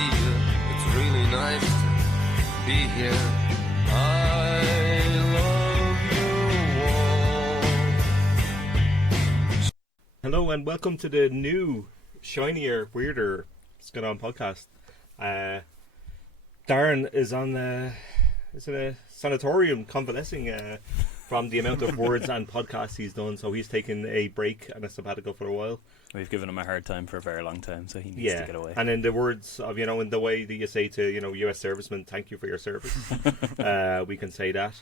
see you. It's really nice to be here. I love you all. Hello and welcome to the new, shinier, weirder Scannain Podcast. Darren is on a sanatorium convalescing from the amount of words and podcasts he's done, so he's taken a break and a sabbatical for a while. We've given him a hard time for a very long time, so he needs to get away. And in the words of, in the way that you say to, US servicemen, thank you for your service, we can say that.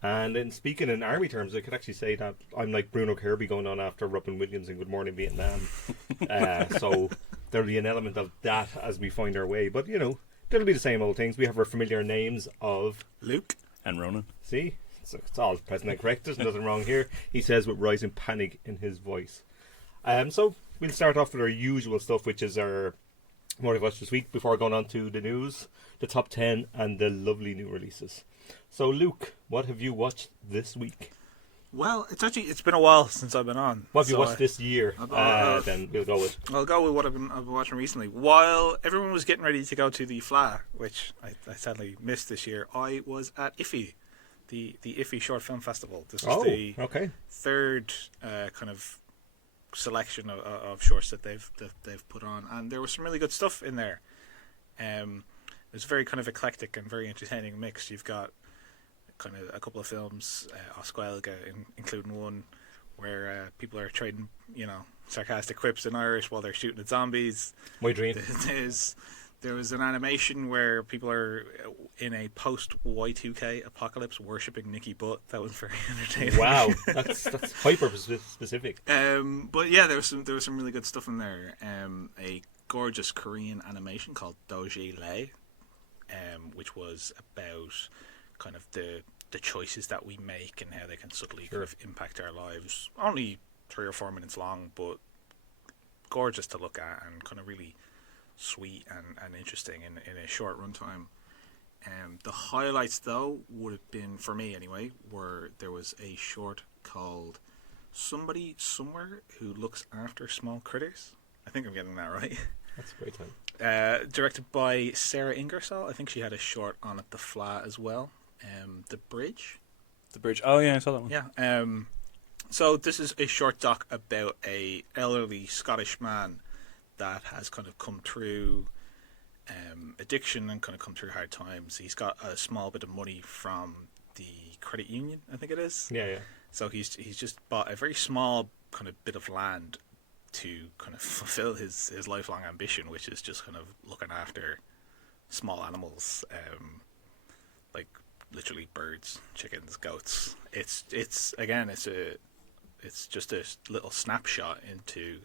And in speaking in army terms, I could actually say that I'm like Bruno Kirby going on after Robin Williams in Good Morning Vietnam. So there'll be an element of that as we find our way. But, there'll be the same old things. We have our familiar names of Luke and Ronan. See? It's all present and correct. There's nothing wrong here. He says with rising panic in his voice. So we'll start off with our usual stuff, which is our what I've watched this week before going on to the news, the top 10 and the lovely new releases. So Luke, what have you watched this week? Well, it's been a while since I've been on. What have you watched this year? Then we'll go with. I'll go with what I've been watching recently. While everyone was getting ready to go to the FLA, which I sadly missed this year, I was at IFFI, the IFFI Short Film Festival. This was the third kind of selection of shorts that they've put on, and there was some really good stuff in there. It was very kind of eclectic and very entertaining mix. You've got kind of a couple of films, Oscuelga, including one where people are trading, sarcastic quips in Irish while they're shooting at zombies. My dream. There was an animation where people are in a post-Y2K apocalypse worshipping Nikki Butt. That was very entertaining. Wow, that's hyper specific. But yeah, there was some really good stuff in there. A gorgeous Korean animation called Doyle, which was about kind of the choices that we make and how they can subtly kind of impact our lives. Only 3 or 4 minutes long, but gorgeous to look at and kind of really sweet and interesting in a short runtime. The highlights, though, would have been, for me anyway, were there was a short called Somebody Somewhere Who Looks After Small Critters. I think I'm getting that right. That's a great time. Directed by Sarah Ingersoll. I think she had a short on at the FLA as well. The Bridge. Oh yeah, I saw that one. Yeah. So this is a short doc about a elderly Scottish man that has kind of come through addiction and kind of come through hard times. He's got a small bit of money from the credit union, I think it is. Yeah. So he's just bought a very small kind of bit of land to kind of fulfill his lifelong ambition, which is just kind of looking after small animals, like literally birds, chickens, goats. It's just a little snapshot into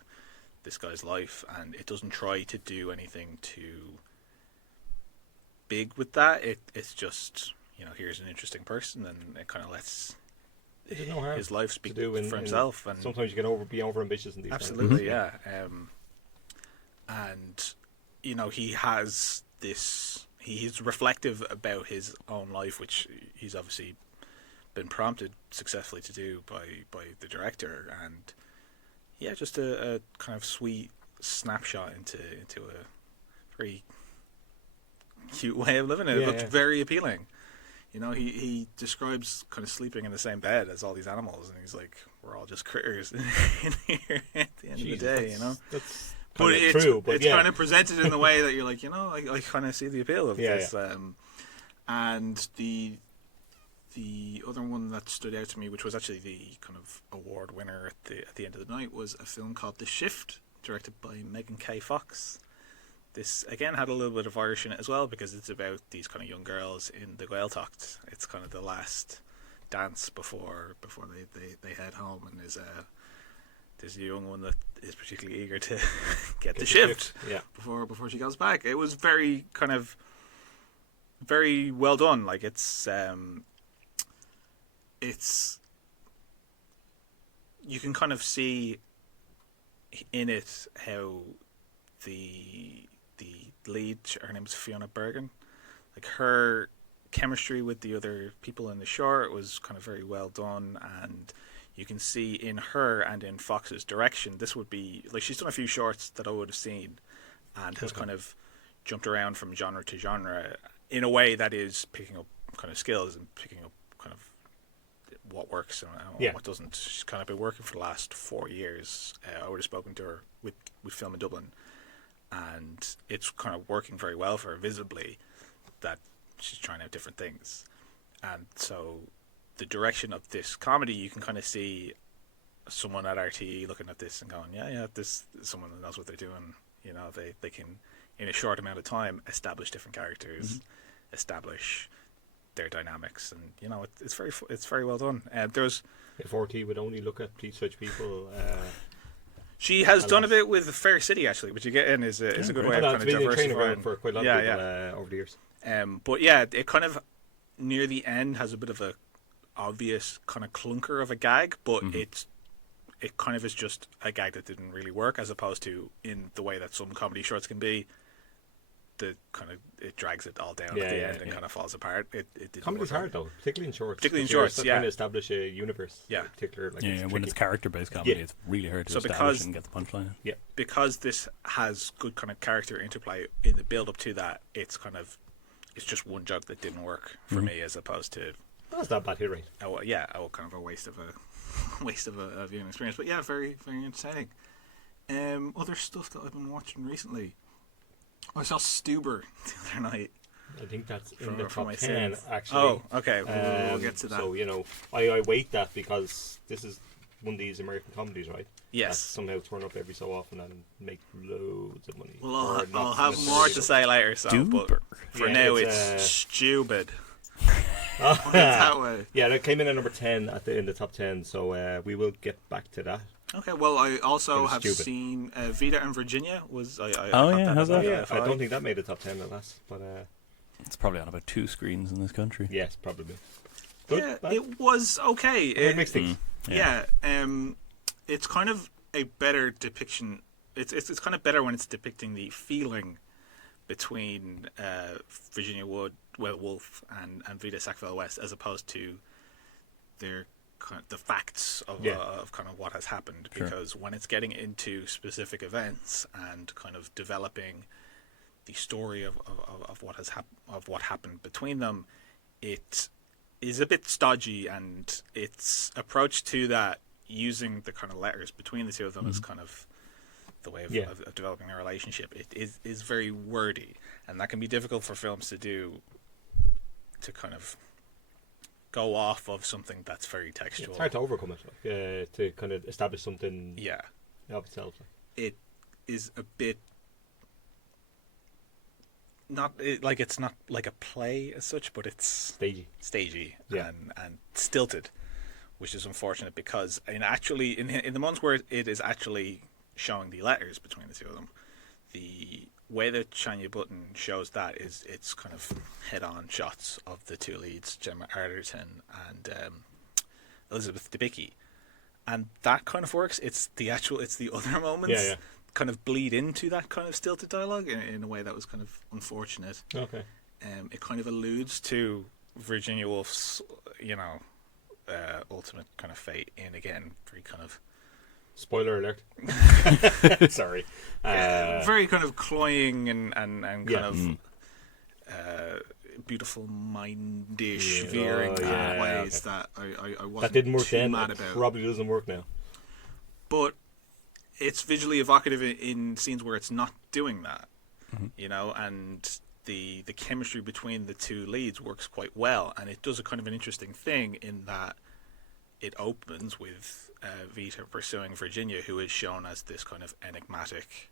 this guy's life, and it doesn't try to do anything too big with that. It's just, here's an interesting person, and it kind of lets his life speak for himself. And sometimes you can be over ambitious in these absolutely, yeah. And he has this. He's reflective about his own life, which he's obviously been prompted successfully to do by the director, and yeah, just a kind of sweet snapshot into a very cute way of living. It looked very appealing. He describes kind of sleeping in the same bed as all these animals, and he's like, we're all just critters in here at the end of the day, That's it's true, but it's kind of presented in the way that you're like, I kind of see the appeal of this. Yeah. And the other one that stood out to me, which was actually the kind of award winner at the end of the night, was a film called The Shift, directed by Megan K. Fox. This again had a little bit of Irish in it as well, because it's about these kind of young girls in the Gaeltacht. It's kind of the last dance before they head home, and there's a young one that is particularly eager to get the shift before she goes back. It was very well done. Like it's you can kind of see in it how the lead, her name is Fiona Bergen, like her chemistry with the other people in the short was kind of very well done, and you can see in her and in Fox's direction, this would be like, she's done a few shorts that I would have seen and has kind of jumped around from genre to genre in a way that is picking up kind of skills and picking up kind of what works and what doesn't. She's kind of been working for the last 4 years. I would have spoken to her with Film in Dublin, and it's kind of working very well for her visibly that she's trying out different things. And so the direction of this comedy, you can kind of see someone at RTE looking at this and going, yeah, this is someone that knows what they're doing. You know, they can, in a short amount of time, establish different characters, establish their dynamics, and you know, it's very well done. There's if RTE would only look at such people. She has done a bit with Fair City, actually, which again is a good way of kind of diversifying. For quite a lot of people over the years. But yeah, it kind of near the end has a bit of a obvious kind of clunker of a gag, but it kind of is just a gag that didn't really work, as opposed to in the way that some comedy shorts can be. It drags it all down at the end and kind of falls apart. Comedy's hard though, particularly in shorts. Trying to establish a universe. Yeah, when it's character-based comedy, it's really hard to establish and get the punchline. Yeah, because this has good kind of character interplay in the build-up to that. It's just one joke that didn't work for me, as opposed to. That's not bad hit rate. Kind of a waste of a viewing experience. But yeah, very very entertaining. Other stuff that I've been watching recently. I saw Stuber the other night. I think that's in the top 10, actually. Oh, okay. We'll get to that. So, you know, I weight that because this is one of these American comedies, right? Yes. That somehow turn up every so often and make loads of money. Well, I'll have more to say later, but for now it's stupid. That way. Yeah, that came in at number 10 in the top 10, so we will get back to that. Okay, well, I also have seen Vita and Virginia. How's that? Yeah, I don't think that made the top 10 at last, but it's probably on about 2 screens in this country. Yes, probably. Good, it was okay. Mixed things. It's kind of a better depiction. It's kind of better when it's depicting the feeling between Virginia Woolf and Vita Sackville-West, as opposed to their kind of the facts of kind of what has happened. Sure. Because when it's getting into specific events and kind of developing the story of what happened between them, it is a bit stodgy, and its approach to that, using the kind of letters between the two of them as kind of the way of developing a relationship, it is very wordy, and that can be difficult for films to do, to kind of go off of something that's very textual. It's hard to overcome it, to kind of establish something of itself. It is a bit it's not like a play as such, but it's stagey and stilted, which is unfortunate, because in the months where it is actually showing the letters between the two of them, the way that Shania Button shows that is it's kind of head-on shots of the two leads, Gemma Arterton and Elizabeth Debicki, and that kind of works. It's the other moments kind of bleed into that kind of stilted dialogue in a way that was kind of unfortunate. Okay. It kind of alludes to Virginia Woolf's, ultimate kind of fate in, again, very kind of... Spoiler alert. Sorry. Very kind of cloying and kind of beautiful mind-ish veering ways that I wasn't that didn't work too then. mad It about. probably doesn't work now. But it's visually evocative in scenes where it's not doing that, and the chemistry between the two leads works quite well, and it does a kind of an interesting thing in that it opens with Vita pursuing Virginia, who is shown as this kind of enigmatic,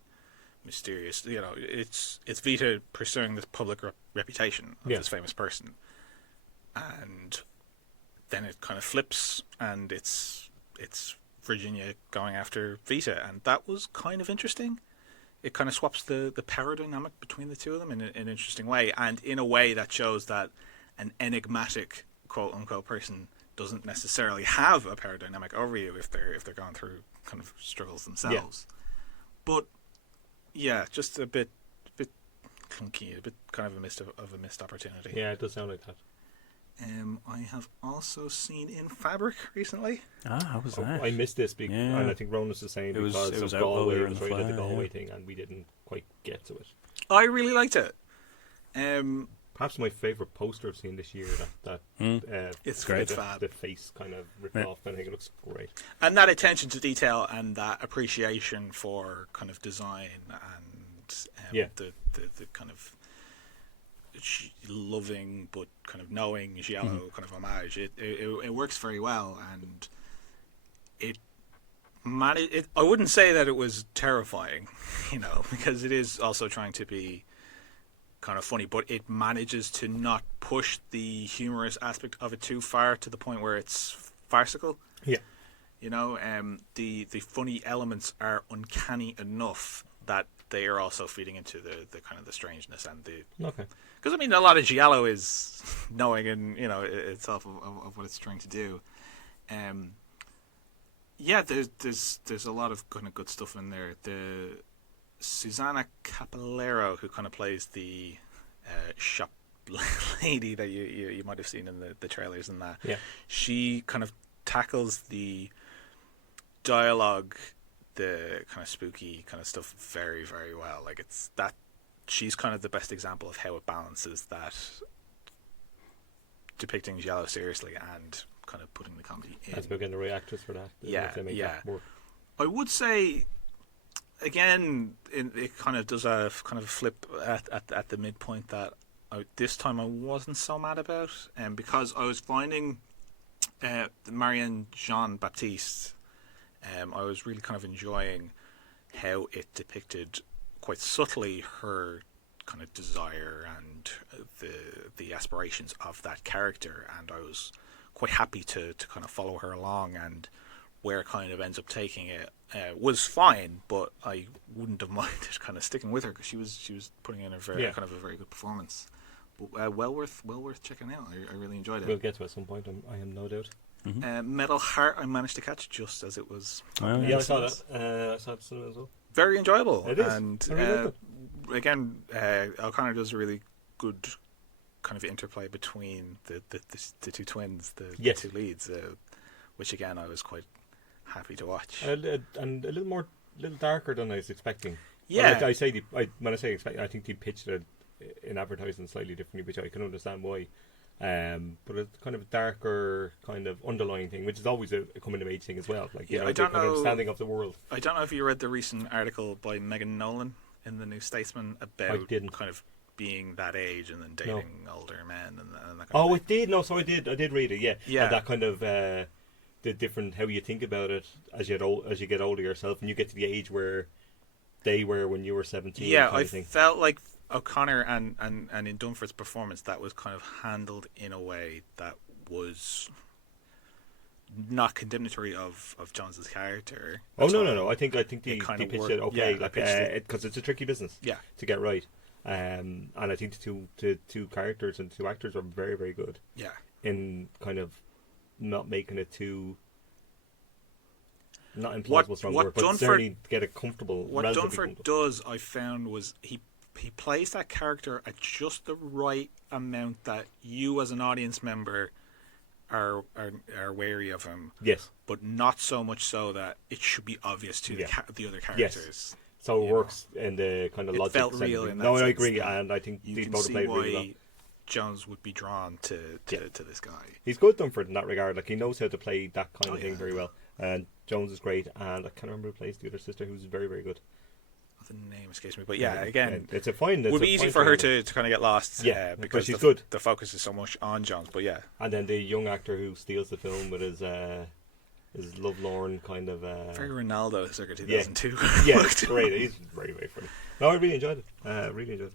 mysterious. It's Vita pursuing this public reputation of this famous person, and then it kind of flips, and it's Virginia going after Vita, and that was kind of interesting. It kind of swaps the power dynamic between the two of them in an interesting way, and in a way that shows that an enigmatic quote unquote person doesn't necessarily have a power dynamic over you if they're going through kind of struggles themselves. But just a bit clunky, a bit kind of a missed opportunity. Yeah, it does sound like that. I have also seen In Fabric recently. How was that? I missed this, Yeah. and I think Ronan's the same It was because of out while we Galway. were It in was the right at the fly, Galway yeah. thing, and we didn't quite get to it. I really liked it. Perhaps my favourite poster I've seen this year. It's great. It's the, fab. the face kind of ripped Yeah. off. I think it looks great. And that attention to detail and that appreciation for kind of design and the kind of loving but kind of knowing giallo kind of homage. It works very well, and I wouldn't say that it was terrifying, because it is also trying to be kind of funny, but it manages to not push the humorous aspect of it too far to the point where it's farcical. Yeah. The funny elements are uncanny enough that they are also feeding into the kind of the strangeness and the. Okay. Because a lot of giallo is knowing and itself of what it's trying to do. There's a lot of kind of good stuff in there. The Susanna Capolero, who kind of plays the shop lady that you might have seen in the trailers and that. Yeah. She kind of tackles the dialogue, the kind of spooky kind of stuff very, very well. Like she's kind of the best example of how it balances that depicting giallo seriously and kind of putting the comedy in. That's about getting the right actress for that. That work. I would say, again, it kind of does a kind of flip at the midpoint that this time I wasn't so mad about, because I was finding Marianne Jean Baptiste, I was really kind of enjoying how it depicted quite subtly her kind of desire and the aspirations of that character, and I was quite happy to kind of follow her along, and where it kind of ends up taking it was fine, but I wouldn't have minded kind of sticking with her because she was putting in a very good performance. But well worth checking out. I really enjoyed it. We'll get to it at some point. I am no doubt. Metal Heart I managed to catch just as it was. I saw that. I saw it as well. Very enjoyable. It is. And again, O'Connor does a really good kind of interplay between the two twins, the two leads, which again I was quite happy to watch. And a little darker than I was expecting. Yeah. Well, when I say expect, I think they pitched it in advertising slightly differently, which I can understand why. But it's kind of a darker kind of underlying thing, which is always a coming of age thing as well. Like, I don't know, understanding of the world. I don't know if you read the recent article by Megan Nolan in the New Statesman about kind of being that age and then dating older men and that kind of thing. It did. No, so I did read it. Yeah. Yeah. And that kind of the different how you think about it as you get older yourself, and you get to the age where they were when you were 17. Yeah, I felt like O'Connor and in Dunford's performance that was kind of handled in a way that was not condemnatory of Jones's character. No. I think they pitched it okay, because it's a tricky business. Yeah. To get right. And I think the two characters and two actors are very, very good. Yeah. In kind of not making it too. Not implausible, strong word, but certainly get it comfortable. What Dunford does, I found, was he plays that character at just the right amount that you, as an audience member, are wary of him. Yes. But not so much so that it should be obvious to the other characters. Yes. So it works in the kind of logic. It felt real in that sense. I agree, and I think you they can both see played why really well. Jones would be drawn to this guy. He's good, Dunford, in that regard. Like, he knows how to play that kind of thing very well. And Jones is great, and I can't remember who plays the other sister, who's very, very good. The name escapes me, but again, it's a fine. It would be easy for her to kind of get lost. Because she's good. The focus is so much on Jones, but yeah. And then the young actor who steals the film with his lovelorn kind of. Very Ronaldo, circa 2002. Yeah, it's great. He's very, very funny. No, I really enjoyed it.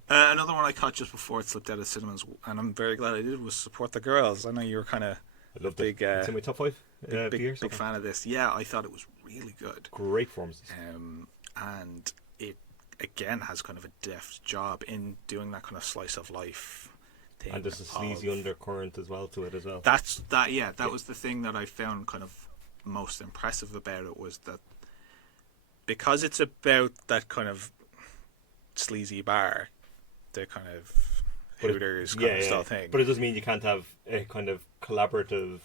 Another one I caught just before it slipped out of cinemas, and I'm very glad I did, was Support the Girls. I know you were kind of big. It's in my top 5. Big fan of this. Yeah, I thought it was really good. Great performances. And it again has kind of a deft job in doing that kind of slice of life thing. And there's a sleazy undercurrent as well to it as well. That was the thing that I found kind of most impressive about it, was that because it's about that kind of sleazy bar, the kind of Hooters kind of style thing. But it doesn't mean you can't have a kind of collaborative,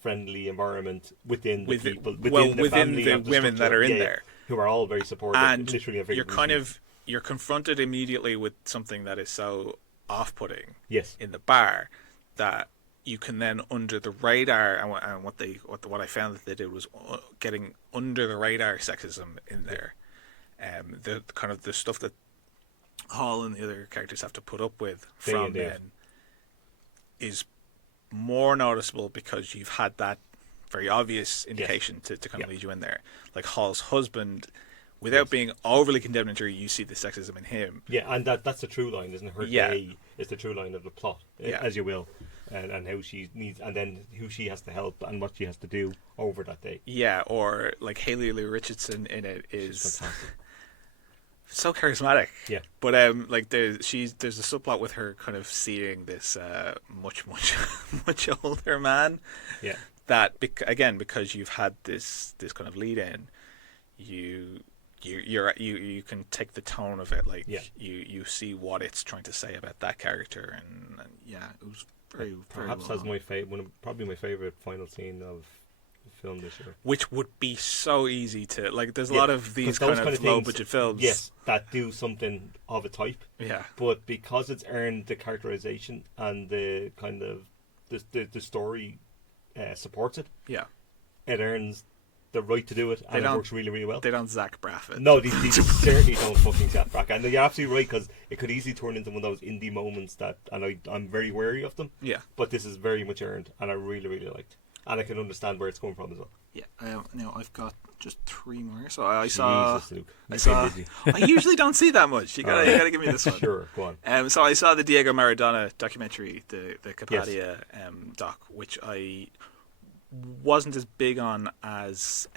friendly environment within the people, within the women that are in there, who are all very supportive. And literally you're confronted immediately with something that is so off-putting. Yes. In the bar, that you can then under the radar, and what I found that they did was getting under the radar sexism in there. The kind of the stuff that Hall and the other characters have to put up with from men is more noticeable because you've had that very obvious indication to kind of lead you in there. Like Hall's husband, without being overly condemnatory, you see the sexism in him. Yeah, and that's the true line, isn't it? Her day is the true line of the plot, as you will, and how she needs, and then who she has to help and what she has to do over that day. Yeah, or like Haley Lou Richardson in it is so charismatic. Yeah, but like there's a subplot with her kind of seeing this much older man. Yeah, that again, because you've had this kind of lead in, you can take the tone of it, like you see what it's trying to say about that character, and it was very perhaps well as probably my favorite final scene of the film this year, which would be so easy to like. There's a lot of these kind of low budget films, that do something of a type, but because it's earned the characterization and the kind of the story supports it, it earns the right to do it, and it works really, really well. They don't Zach Braff it. No, they certainly don't fucking Zach Braff. And you're absolutely right, because it could easily turn into one of those indie moments that, and I'm very wary of them. Yeah. But this is very much earned, and I really, really liked. And I can understand where it's coming from as well. Yeah. Now I've got just 3 more. So I saw. Jesus, Luke. I usually don't see that much. You gotta give me this one. Sure, go on. So I saw the Diego Maradona documentary, the Capadia doc, which I wasn't as big on as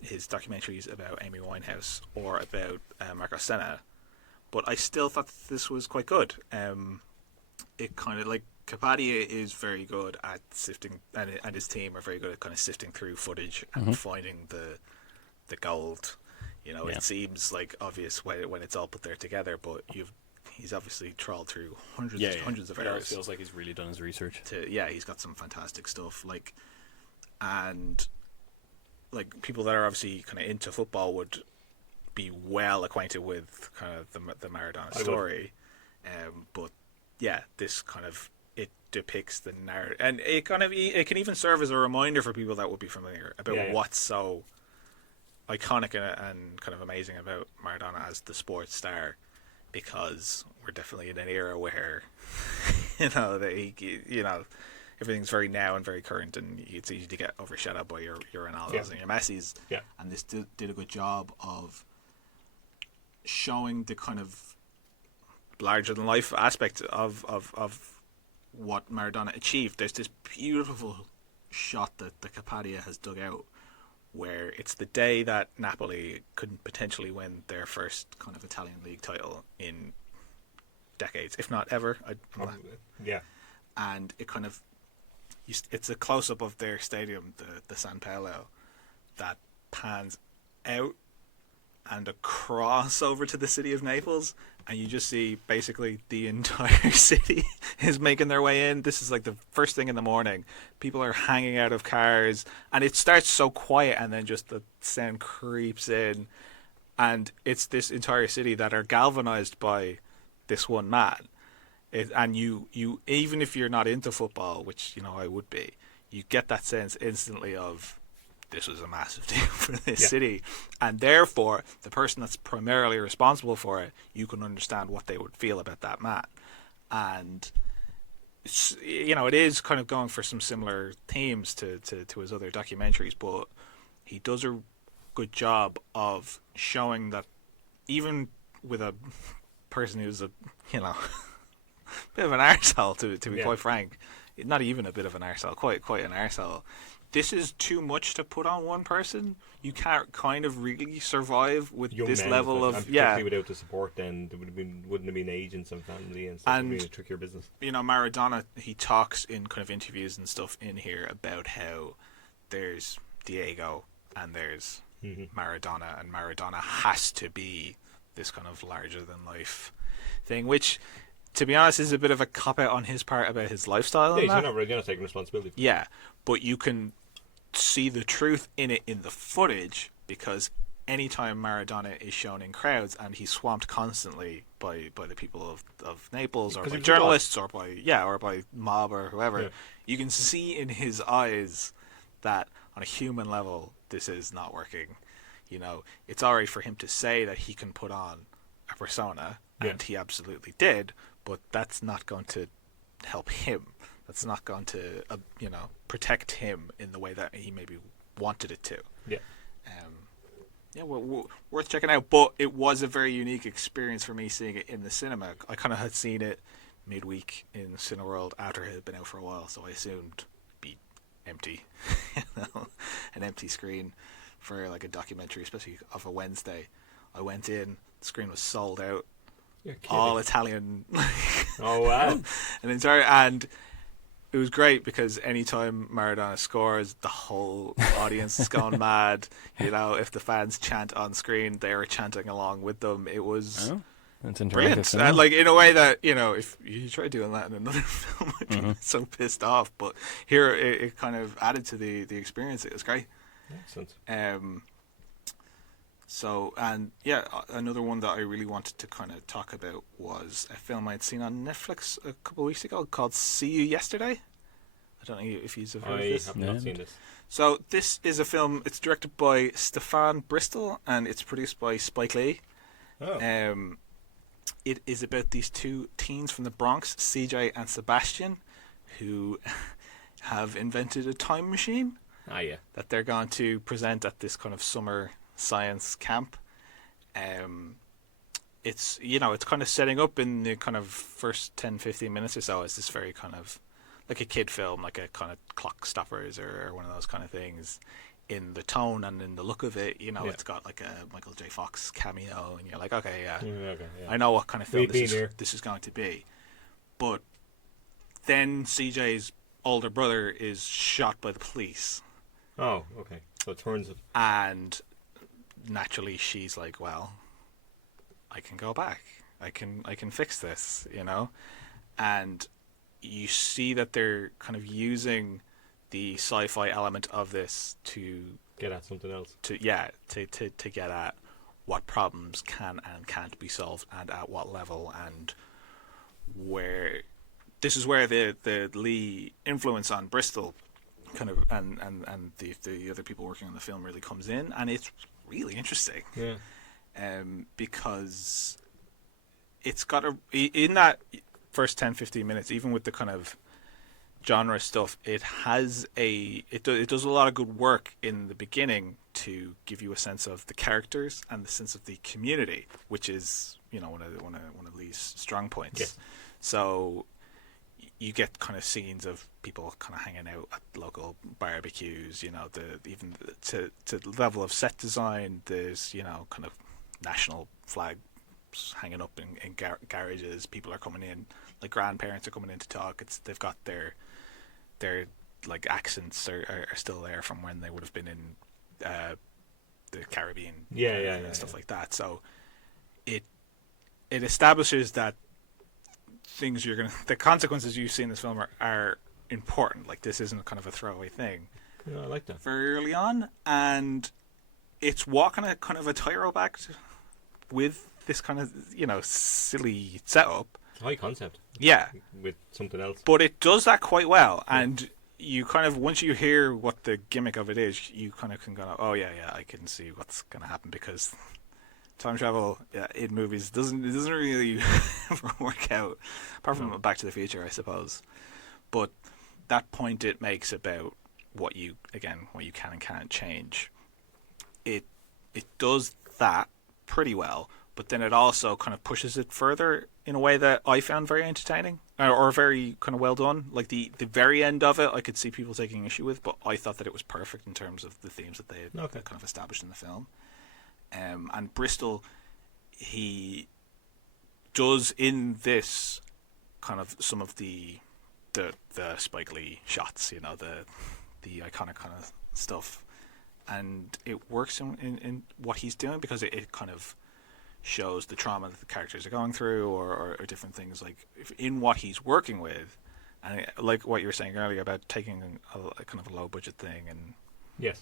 his documentaries about Amy Winehouse or about Marco Senna, but I still thought that this was quite good. It kind of like Capadia is very good at sifting, and his team are very good at kind of sifting through footage and finding the gold. It seems like obvious when it's all put there together, but he's obviously trawled through hundreds of hours. It feels like he's really done his research. He's got some fantastic stuff. And like people that are obviously kind of into football would be well acquainted with kind of the Maradona story, but this kind of it depicts the narrative, and it can even serve as a reminder for people that would be familiar about what's so iconic and kind of amazing about Maradona as the sports star, because we're definitely in an era where everything's very now and very current, and it's easy to get overshadowed by your Ronaldos and your Messis. Yeah. And this did a good job of showing the kind of larger than life aspect of what Maradona achieved. There's this beautiful shot that the Capadia has dug out, where it's the day that Napoli could potentially win their first kind of Italian league title in decades, if not ever. And it kind of it's a close-up of their stadium, the San Paolo, that pans out and across over to the city of Naples, and you just see basically the entire city is making their way in. This is like the first thing in the morning. People are hanging out of cars, and it starts so quiet, and then just the sound creeps in, and it's this entire city that are galvanized by this one man. And you even if you're not into football, which I would be, you get that sense instantly of this was a massive deal for this city, and therefore the person that's primarily responsible for it, you can understand what they would feel about that man. And it is kind of going for some similar themes to his other documentaries, but he does a good job of showing that even with a person who's a bit of an arsehole, to be quite frank. Not even a bit of an arsehole, quite an arsehole. This is too much to put on one person. You can't kind of really survive with young this level of particularly without the support. Then there wouldn't have been agents and family and stuff. It would be a trickier business. Maradona, he talks in kind of interviews and stuff in here about how there's Diego and there's Maradona, and Maradona has to be this kind of larger than life thing, which to be honest, is a bit of a cop-out on his part about his lifestyle. Yeah, and he's that. not really going to take responsibility. Yeah, but you can see the truth in it in the footage, because anytime Maradona is shown in crowds and he's swamped constantly by the people of Naples, or by journalists, or by mob or whoever, you can see in his eyes that on a human level this is not working. You know, it's alright for him to say that he can put on a persona, and he absolutely did, but that's not going to help him. That's not going to protect him in the way that he maybe wanted it to. Worth checking out. But it was a very unique experience for me seeing it in the cinema. I kind of had seen it midweek in Cineworld after it had been out for a while, so I assumed it'd be empty, an empty screen for like a documentary, especially of a Wednesday. I went in, the screen was sold out, all Italian. Oh wow! and it was great because anytime Maradona scores, the whole audience is going mad. You know, if the fans chant on screen, they are chanting along with them. It was brilliant. Like, in a way that, you know, if you try doing that in another film, I'd be so pissed off. But here, it kind of added to the experience. It was great. Excellent. Another one that I really wanted to kind of talk about was a film I'd seen on Netflix a couple of weeks ago called See You Yesterday. I don't know if you've heard of this. I have not seen this. So this is a film, it's directed by Stefan Bristol and it's produced by Spike Lee. Oh. It is about these two teens from the Bronx, CJ and Sebastian, who have invented a time machine that they're going to present at this kind of summer science camp. It's kind of setting up in the kind of first 10-15 minutes or so as this very kind of like a kid film, like a kind of Clock Stoppers or one of those kind of things, in the tone and in the look of it. It's got like a Michael J. Fox cameo, and you're like, okay, I know what kind of film this is going to be. But then CJ's older brother is shot by the police. Oh, okay. So it turns it. And naturally she's like, well, I can go back. I can fix this, And you see that they're kind of using the sci-fi element of this to get at something else. To get at what problems can and can't be solved and at what level, and where this is where the Lee influence on Bristol kind of and the other people working on the film really comes in, and it's really interesting. Because it's got in that first 10-15 minutes, even with the kind of genre stuff, it does a lot of good work in the beginning to give you a sense of the characters and the sense of the community, which is one of Lee's strong points. Yes. So you get kind of scenes of people kind of hanging out at local barbecues, even to the level of set design. There's kind of national flags hanging up in garages. People are coming in, like grandparents are coming in to talk. They've got their like accents are still there from when they would have been in the Caribbean, stuff like that. So it establishes that the consequences you see in this film are important. Like, this isn't kind of a throwaway thing. Yeah, I like that. Very early on, and it's walking a kind of a tightrope act with this kind of silly setup. High concept. Yeah, with something else. But it does that quite well, and you kind of, once you hear what the gimmick of it is, you kind of can go, oh yeah, I can see what's going to happen, because time travel in movies doesn't really work out, apart from Back to the Future, I suppose. But that point it makes about what you can and can't change, it does that pretty well. But then it also kind of pushes it further in a way that I found very entertaining, or very kind of well done. Like the very end of it, I could see people taking issue with, but I thought that it was perfect in terms of the themes that they had kind of established in the film. And Bristol, he does in this kind of some of the Spike Lee shots, the iconic kind of stuff, and it works in what he's doing, because it kind of shows the trauma that the characters are going through, or different things like in what he's working with, and like what you were saying earlier about taking a kind of a low budget thing and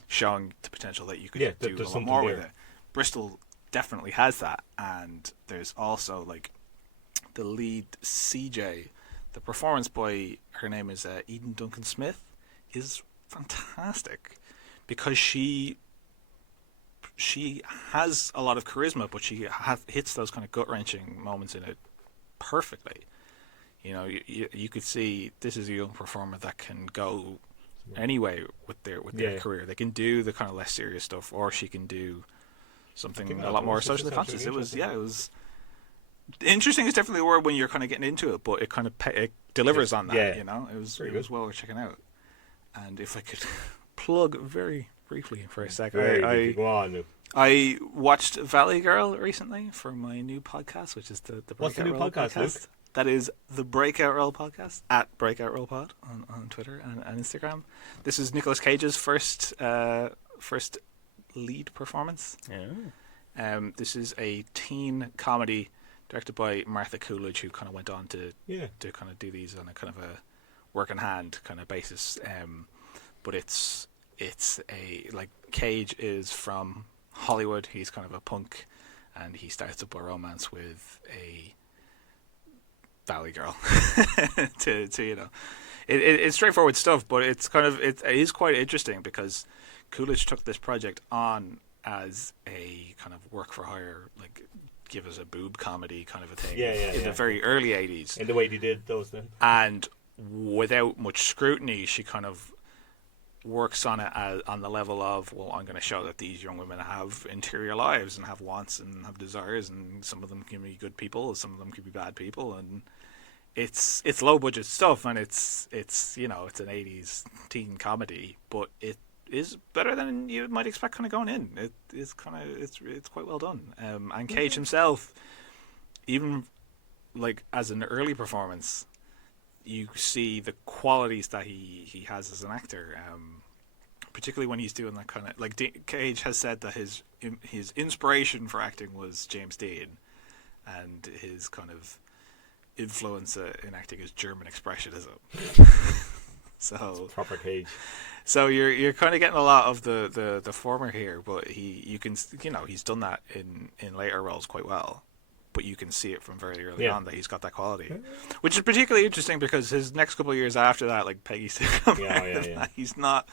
showing the potential that you could do a lot more with it. Bristol definitely has that, and there's also like the lead CJ, the performance by, her name is Eden Duncan Smith, is fantastic because she has a lot of charisma, but she hits those kind of gut-wrenching moments in it perfectly. You know, you could see this is a young performer that can go anyway with their career. They can do the kind of less serious stuff, or she can do something a lot more socially conscious. It was interesting. Is definitely a word when you're kind of getting into it, but it delivers on that. Yeah. You know, it was well worth checking out. And if I could plug very briefly for a second, I watched Valley Girl recently for my new podcast, which is the Breakout Role podcast. Luke? That is the Breakout Role podcast at Breakout Role Pod on Twitter and Instagram. This is Nicolas Cage's first lead performance. Yeah. This is a teen comedy directed by Martha Coolidge, who kind of went on to kind of do these on a kind of a work in hand kind of basis. But it's a, like, Cage is from Hollywood. He's kind of a punk, and he starts up a romance with a Valley Girl. to you know, it's straightforward stuff, but it's kind of it is quite interesting because Coolidge took this project on as a kind of work for hire, like give us a boob comedy kind of a thing in the very early 80s. In the way he did those then. And without much scrutiny, she kind of works on it on the level of, well, I'm going to show that these young women have interior lives and have wants and have desires, and some of them can be good people, some of them can be bad people, and it's low budget stuff, and it's you know, it's an 80s teen comedy, but it is better than you might expect kind of going in. It is kind of it's quite well done. And Cage himself, even like as an early performance, you see the qualities that he has as an actor, particularly when he's doing that kind of, like, Cage has said that his inspiration for acting was James Dean, and his kind of influence in acting is German expressionism. So it's proper Cage. So you're kind of getting a lot of the former here, but you can, you know, he's done that in later roles quite well. But you can see it from very early on that he's got that quality, which is particularly interesting because his next couple of years after that, like Peggy Sue, he's not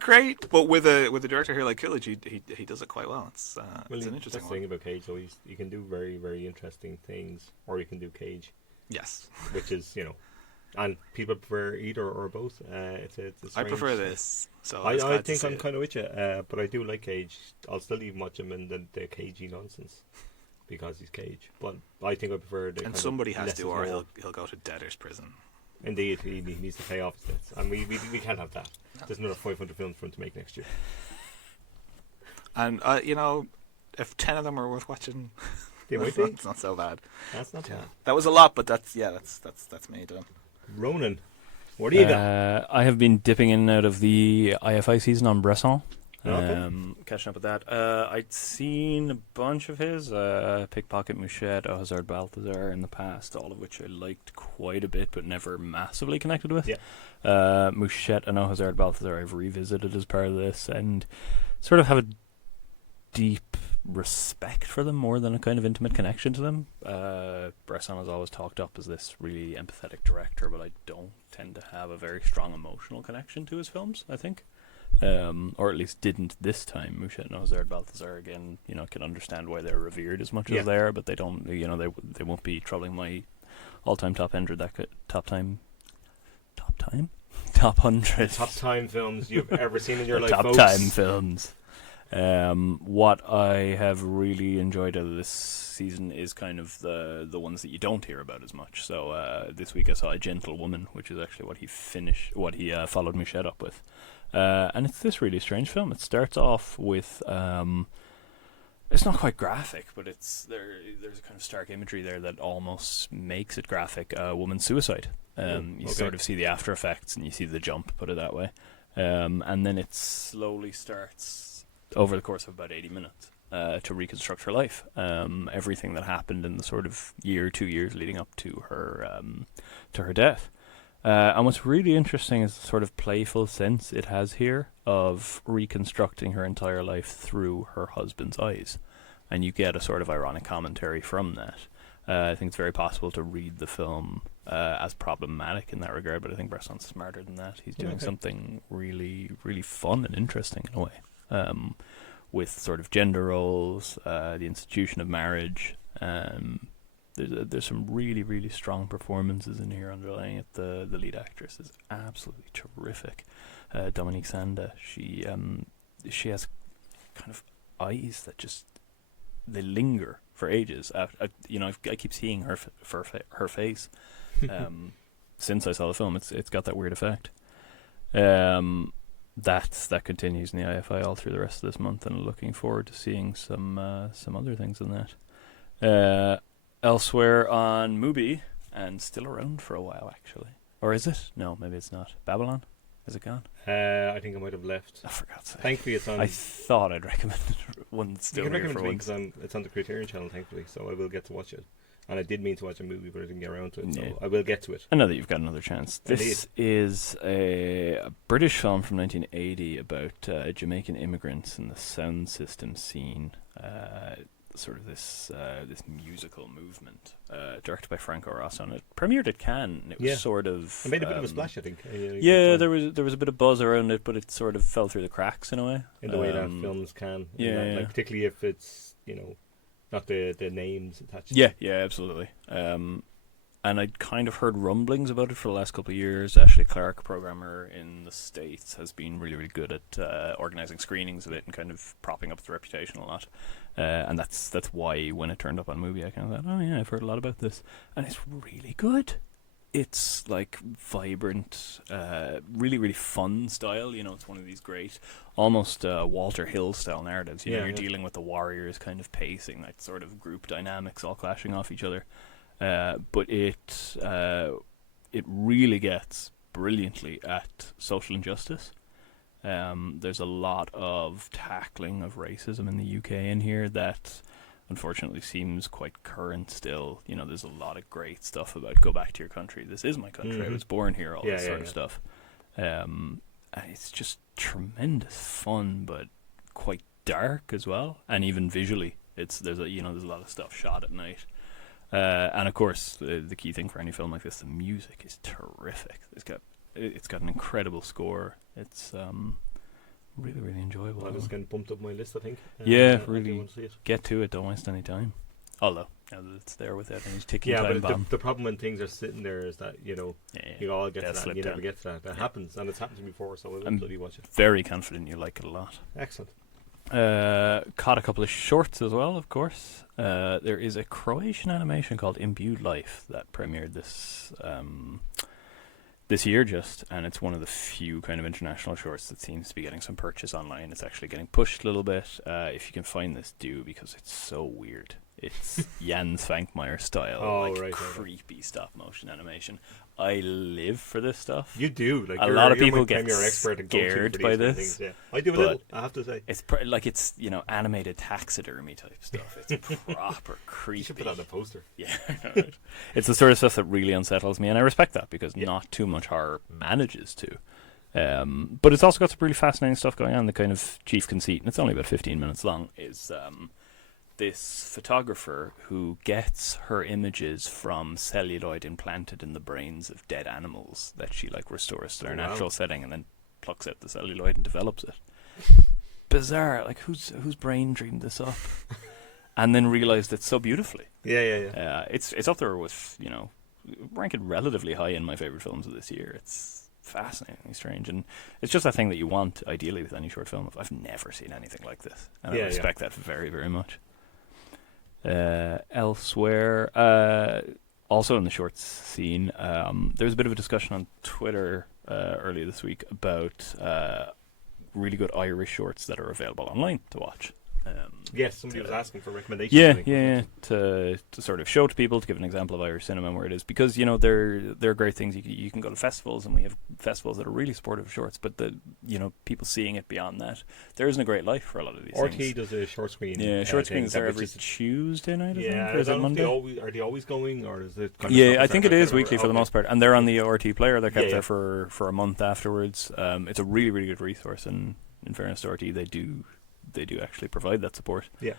great. But with a director here like Coolidge, he does it quite well. It's an interesting thing about Cage. So he can do very, very interesting things, or he can do Cage. Yes, which is, you know, and people prefer either or both. It's I prefer this. So I think I'm kind of with you, but I do like Cage. I'll still even watch him in the cagey nonsense. Because he's Cage, but I think I prefer the. And somebody has to, or he'll go to debtor's prison. Indeed, he needs to pay off his debts, and we can't have that. There's another 500 films for him to make next year. And you know, if 10 of them are worth watching, it's not so bad. That's not bad. That was a lot, but that's me done. Ronan, what do you got? I have been dipping in and out of the IFI season on Bresson. Catching up with that. I'd seen a bunch of his Pickpocket, Mouchette, Au Hazard, Balthazar in the past, all of which I liked quite a bit but never massively connected with. Mouchette and Au Hazard, Balthazar I've revisited as part of this and sort of have a deep respect for them more than a kind of intimate connection to them. Bresson is always talked up as this really empathetic director, but I don't tend to have a very strong emotional connection to his films, I think. Or at least didn't this time. Mouchette and Au Hazard, Balthazar, again, you know, can understand why they're revered as much as they are, but they don't, you know, they won't be troubling my all-time top 100. Top time films you've ever seen in your life, top folks. time films. What I have really enjoyed out of this season is kind of the ones that you don't hear about as much. So this week I saw A Gentle Woman, which is actually what he followed Mouchette up with. And it's this really strange film. It starts off with it's not quite graphic, but there's a kind of stark imagery there that almost makes it graphic. A woman's suicide. You sort of see the after effects and you see the jump, put it that way. And then it slowly starts over the course of about 80 minutes. to reconstruct her life. Everything that happened in the sort of 2 years leading up to her death. And what's really interesting is the sort of playful sense it has here of reconstructing her entire life through her husband's eyes. And you get a sort of ironic commentary from that. I think it's very possible to read the film as problematic in that regard, but I think Bresson's smarter than that. He's doing something really, really fun and interesting in a way, with sort of gender roles, the institution of marriage. There's some really, really strong performances in here underlying it. The lead actress is absolutely terrific. Dominique Sanda, she has kind of eyes that just, they linger for ages. I keep seeing her face since I saw the film. It's got that weird effect. That continues in the IFI all through the rest of this month, and I'm looking forward to seeing some other things in that. Elsewhere on Mubi, and still around for a while actually, or is it? No, maybe it's not. Babylon, is it gone? I think I might have left. Oh, for God's sake! Thankfully, it's on. I thought I'd recommend one still you can here recommend for me once. because it's on the Criterion channel, thankfully, so I will get to watch it. And I did mean to watch a movie, but I didn't get around to it, so I will get to it. I know that you've got another chance. Indeed. This is a British film from 1980 about Jamaican immigrants in the sound system scene. Sort of this musical movement, directed by Franco Rosso, and it premiered at Cannes. And it was sort of it made a bit of a splash, I think. There was a bit of buzz around it, but it sort of fell through the cracks in a way. In the way that films can, like, particularly if it's not the names attached. Yeah, absolutely. And I'd kind of heard rumblings about it for the last couple of years. Ashley Clark, programmer in the States, has been really, really good at organising screenings of it and kind of propping up its reputation a lot. And that's why when it turned up on Mubi, I kind of thought, oh yeah, I've heard a lot about this. And it's really good. It's like vibrant, really, really fun style. It's one of these great, almost Walter Hill style narratives. You're dealing with the warriors kind of pacing, that sort of group dynamics all clashing off each other. But it really gets brilliantly at social injustice. There's a lot of tackling of racism in the UK in here that unfortunately seems quite current still. There's a lot of great stuff about go back to your country. This is my country. I was born here. All this sort of stuff. And it's just tremendous fun, but quite dark as well. And even visually, there's a lot of stuff shot at night. And of course, the key thing for any film like this, the music is terrific. It's got an incredible score. It's really, really enjoyable. Well, it's getting bumped up my list, I think. Really get to it. Don't waste any time. Although, now that it's there with it, and he's ticking time bomb. The problem when things are sitting there is that you all get to that, and you never get to that. That happens, and it's happened to me before, so I will bloody watch it. Very confident you like it a lot. Excellent. Caught a couple of shorts as well, of course. There is a Croatian animation called Imbued Life that premiered this year just, and it's one of the few kind of international shorts that seems to be getting some purchase online. It's actually getting pushed a little bit. If you can find this, do, because it's so weird. It's Jan Svankmajer style, creepy stop motion animation. I live for this stuff. You do. Like, a lot of people get expert scared by this. Things, yeah. I do a little, I have to say. It's it's animated taxidermy type stuff. It's proper creepy. You should put on a poster. Yeah, right. It's the sort of stuff that really unsettles me, and I respect that because not too much horror manages to. But it's also got some really fascinating stuff going on. The kind of chief conceit, and it's only about 15 minutes long, is this photographer who gets her images from celluloid implanted in the brains of dead animals that she restores to their natural setting, and then plucks out the celluloid and develops it. Bizarre, whose brain dreamed this up, and then realized it so beautifully. Yeah. It's up there with ranking relatively high in my favorite films of this year. It's fascinatingly strange, and it's just that thing that you want ideally with any short film. I've never seen anything like this, and I respect that very, very much. Elsewhere, also in the shorts scene, there was a bit of a discussion on Twitter earlier this week about really good Irish shorts that are available online to watch. Yes, somebody was asking for recommendations. Yeah, to sort of show to people, to give an example of Irish cinema and where it is, because there are great things. You can go to festivals, and we have festivals that are really supportive of shorts, but people seeing it beyond that, there isn't a great life for a lot of these things. RT does a short screen. Yeah, short screens are every Tuesday night. I think, or is it Monday? Are they always going, or is it? I think it is weekly for the most part, and they're on the RT player. They're kept there for a month afterwards. It's a really, really good resource, and in fairness to RT, they do actually provide that support. Yeah.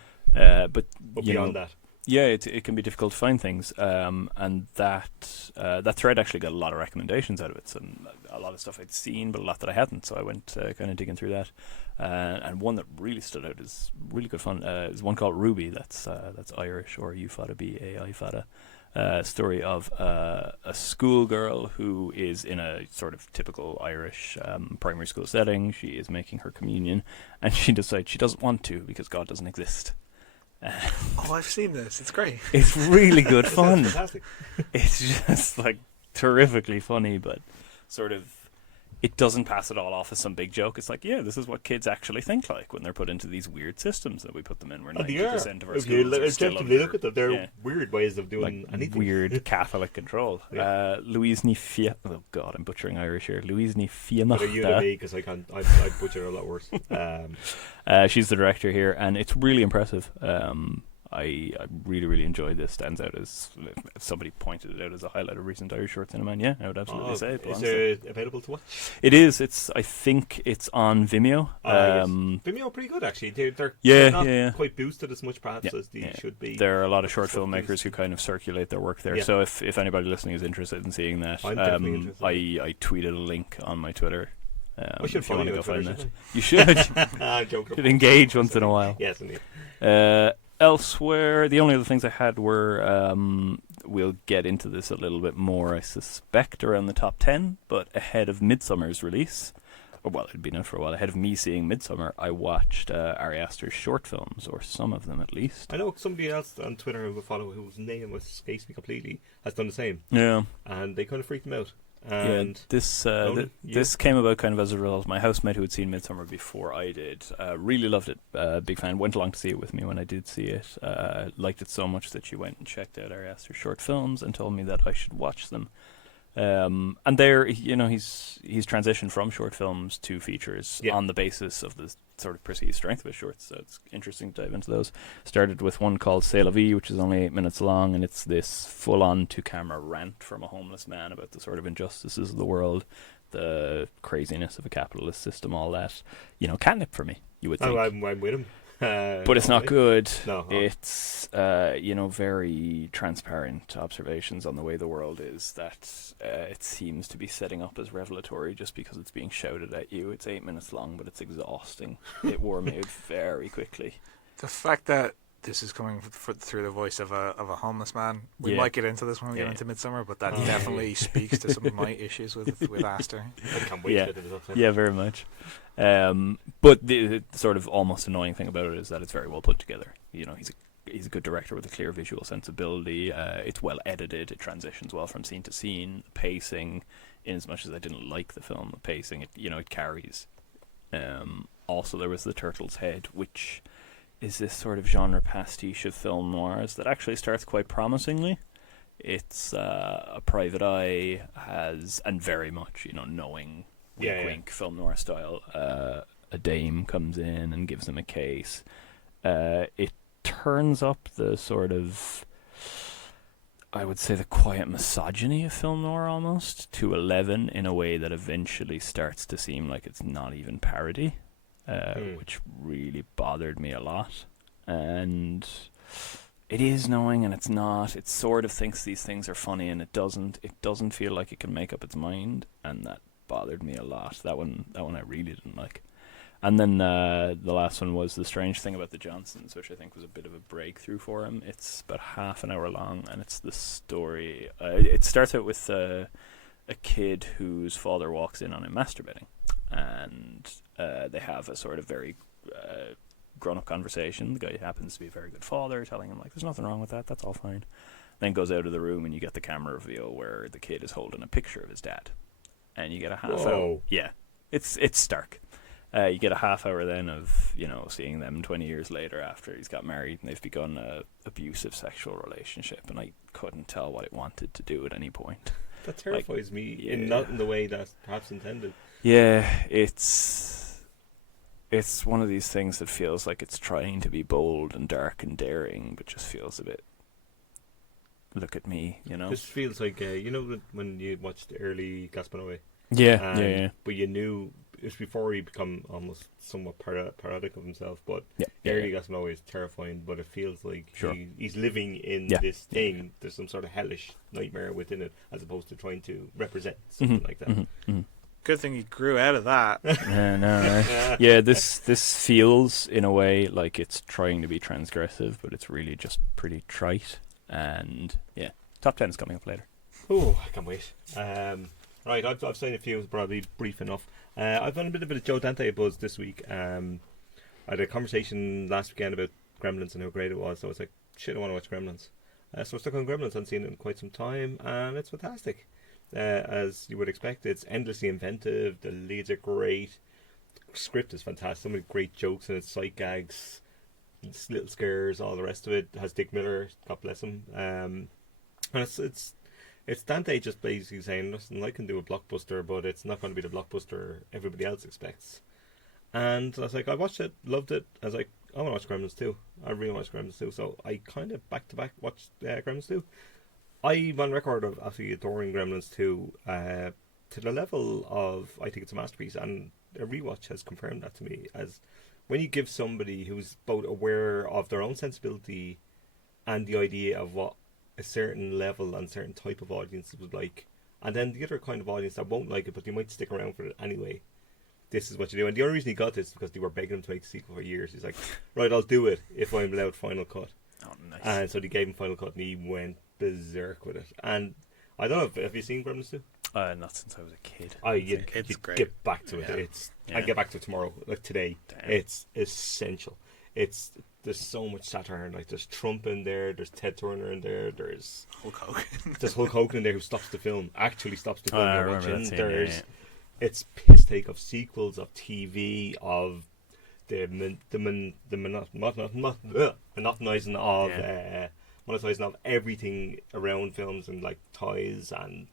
But beyond that, yeah, it can be difficult to find things, and that thread actually got a lot of recommendations out of it. So a lot of stuff I'd seen, but a lot that I hadn't. So I went kind of digging through that, and one that really stood out is really good fun. Is one called Ruby. That's Irish, or Ufada, B-A-I Fada. Story of a schoolgirl who is in a sort of typical Irish primary school setting. She is making her communion, and she decides she doesn't want to because God doesn't exist. I've seen this. It's great. It's really good fun. Fantastic. It's just like terrifically funny, but sort of it doesn't pass it all off as some big joke. It's like, yeah, this is what kids actually think like when they're put into these weird systems that we put them in. Where 90% of our schools are still under, look at them. They're weird ways of doing anything. Weird Catholic control. Louise Ní Fianna. Oh God, I'm butchering Irish here. Louise Ní Fianna. But you to me, because I butcher a lot worse. She's the director here, and it's really impressive. I really, really enjoyed this. Stands out as somebody pointed it out as a highlight of recent Irish short cinema. And yeah, I would absolutely say it. Is it available to watch? It is. I think it's on Vimeo. Yes. Vimeo are pretty good actually. They're not quite boosted as much perhaps as they should be. There are a lot of short filmmakers who kind of circulate their work there. Yeah. So if anybody listening is interested in seeing that, I'm definitely interested. I tweeted a link on my Twitter. I should follow you on Twitter, shouldn't I? You should. I'm joking. Should engage once in a while. Yes, indeed. Elsewhere, the only other things I had were, we'll get into this a little bit more, I suspect, around the top 10, but ahead of Midsommar's release, it'd been out for a while, ahead of me seeing Midsommar, I watched Ari Aster's short films, or some of them at least. I know somebody else on Twitter who I follow, whose name escapes me completely, has done the same. Yeah. And they kind of freaked him out. And this came about kind of as a result. My housemate who had seen Midsommar before I did really loved it. Big fan. Went along to see it with me when I did see it. Liked it so much that she went and checked out Ari Aster's short films and told me that I should watch them. And there, he's transitioned from short films to features on the basis of the sort of perceived strength of his shorts. So it's interesting to dive into those. Started with one called C'est la vie, which is only 8 minutes long, and it's this full-on to-camera rant from a homeless man about the sort of injustices of the world, the craziness of a capitalist system, all that. Catnip for me, you would think. I'm with him. But it's not good. No. It's, very transparent observations on the way the world is that it seems to be setting up as revelatory just because it's being shouted at you. It's 8 minutes long, but it's exhausting. It wore me out very quickly. The fact that this is coming through the voice of a homeless man. We might get into this when we get into Midsommar, but that definitely speaks to some of my issues with Aster. I can't wait to get into that. Yeah, very much. But the sort of almost annoying thing about it is that it's very well put together. He's a good director with a clear visual sensibility. It's well edited. It transitions well from scene to scene. The pacing, in as much as I didn't like the film, the pacing, it carries. Also, there was The Turtle's Head, which is this sort of genre pastiche of film noirs that actually starts quite promisingly. It's a private eye and very much, knowing wink film noir style. A dame comes in and gives him a case. It turns up the sort of, I would say, the quiet misogyny of film noir almost to 11 in a way that eventually starts to seem like it's not even parody. Which really bothered me a lot. And it is knowing and it's not. It sort of thinks these things are funny and it doesn't. It doesn't feel like it can make up its mind, and that bothered me a lot. That one I really didn't like. And then the last one was The Strange Thing About the Johnsons, which I think was a bit of a breakthrough for him. It's about half an hour long, and it's the story. It starts out with a kid whose father walks in on him masturbating. And they have a sort of very grown-up conversation. The guy happens to be a very good father, telling him, there's nothing wrong with that, that's all fine. Then goes out of the room and you get the camera reveal where the kid is holding a picture of his dad. And you get a half hour. Yeah, it's stark. You get a half hour then of, seeing them 20 years later after he's got married and they've begun a abusive sexual relationship, and I couldn't tell what it wanted to do at any point. That terrifies me, not in the way that's perhaps intended. Yeah, it's one of these things that feels like it's trying to be bold and dark and daring, but just feels a bit, look at me, This feels like, when you watched the early Gaspar Noé? Yeah. But you knew, it was before he become almost somewhat parodic of himself, but early Gaspar Noé is terrifying, but it feels like he's living in this thing. There's some sort of hellish nightmare within it, as opposed to trying to represent something like that. Mm-hmm. Good thing he grew out of that. This feels in a way like it's trying to be transgressive, but it's really just pretty trite. And top 10 is coming up later. Oh, I can't wait. Right, I've seen a few, probably brief enough. I've done a bit of Joe Dante buzz this week. I had a conversation last weekend about Gremlins and how great it was. So I was like, shit, I want to watch Gremlins. So I stuck on Gremlins. I haven't seen it in quite some time, and it's fantastic. As you would expect, it's endlessly inventive. The leads are great. The script is fantastic. So many great jokes in it, sight gags, little scares, all the rest of it. It has Dick Miller, God bless him. And it's Dante just basically saying, listen, I can do a blockbuster, but it's not going to be the blockbuster everybody else expects. And I was like, I watched it, loved it. I was like, I want to watch Gremlins 2. I really want to watch Gremlins 2. So I kind of back-to-back watched Gremlins 2. I'm on record of absolutely adoring Gremlins 2 to the level of, I think it's a masterpiece, and a rewatch has confirmed that to me, as when you give somebody who's both aware of their own sensibility and the idea of what a certain level and certain type of audience would like, and then the other kind of audience that won't like it but they might stick around for it anyway, this is what you do. And the only reason he got this is because they were begging him to make the sequel for years. He's like, right, I'll do it if I'm allowed Final Cut. Oh, nice. And so they gave him Final Cut and he went berserk with it. And I don't know, have you seen Gremlins 2? Not since I was a kid. It's great. Get back to it. I get back to it tomorrow, like today. Damn. It's essential. There's so much satire, like there's Trump in there, there's Ted Turner in there, there's Hulk Hogan. There's Hulk Hogan in there who stops the film, actually stops the film I you're remember watching. that scene, It's piss take of sequels, of TV, of the monotonizing of everything around films, and like toys and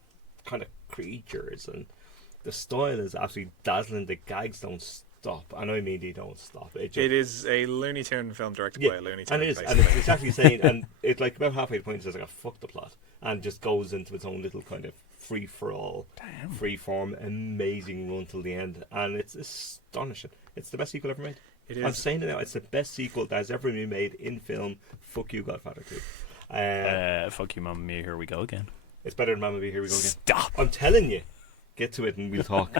kind of creatures, and the style is absolutely dazzling. The gags don't stop, and I mean they don't stop. It is a Looney Tune film directed by a Looney Tune, and it is, and it's exactly saying, and it's like about halfway to the point it says like, fuck the plot, and just goes into its own little kind of free for all, free form, amazing run till the end, and it's astonishing. It's the best sequel ever made. It is. I'm saying it now. It's the best sequel that has ever been made in film. Fuck you, Godfather 2. Fuck you, Mamma Mia, here we go again. It's better than Mamma Mia, here we go again. Stop! I'm telling you. Get to it and we'll talk.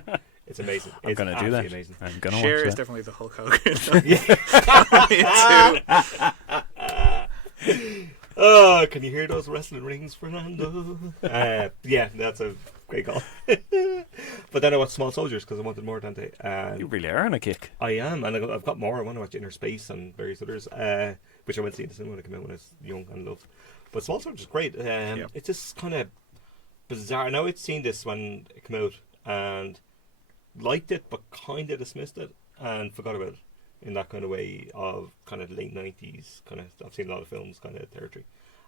It's amazing. I'm going to do that. Amazing. I'm going to Cher watch is that. definitely the Hulk Hogan. Oh, can you hear those wrestling rings, Fernando? Yeah, that's a great call. But then I watched Small Soldiers because I wanted more Dante. You really are on a kick. I am, and I've got more. I want to watch Inner Space and various others, which I went to see in the cinema when it came out when I was young and loved. But Small Soldiers is great. It's just kind of bizarre. I know I'd seen this when it came out and liked it, but kind of dismissed it and forgot about it in that kind of way of kind of late 90s kind of. I've seen a lot of films kind of territory.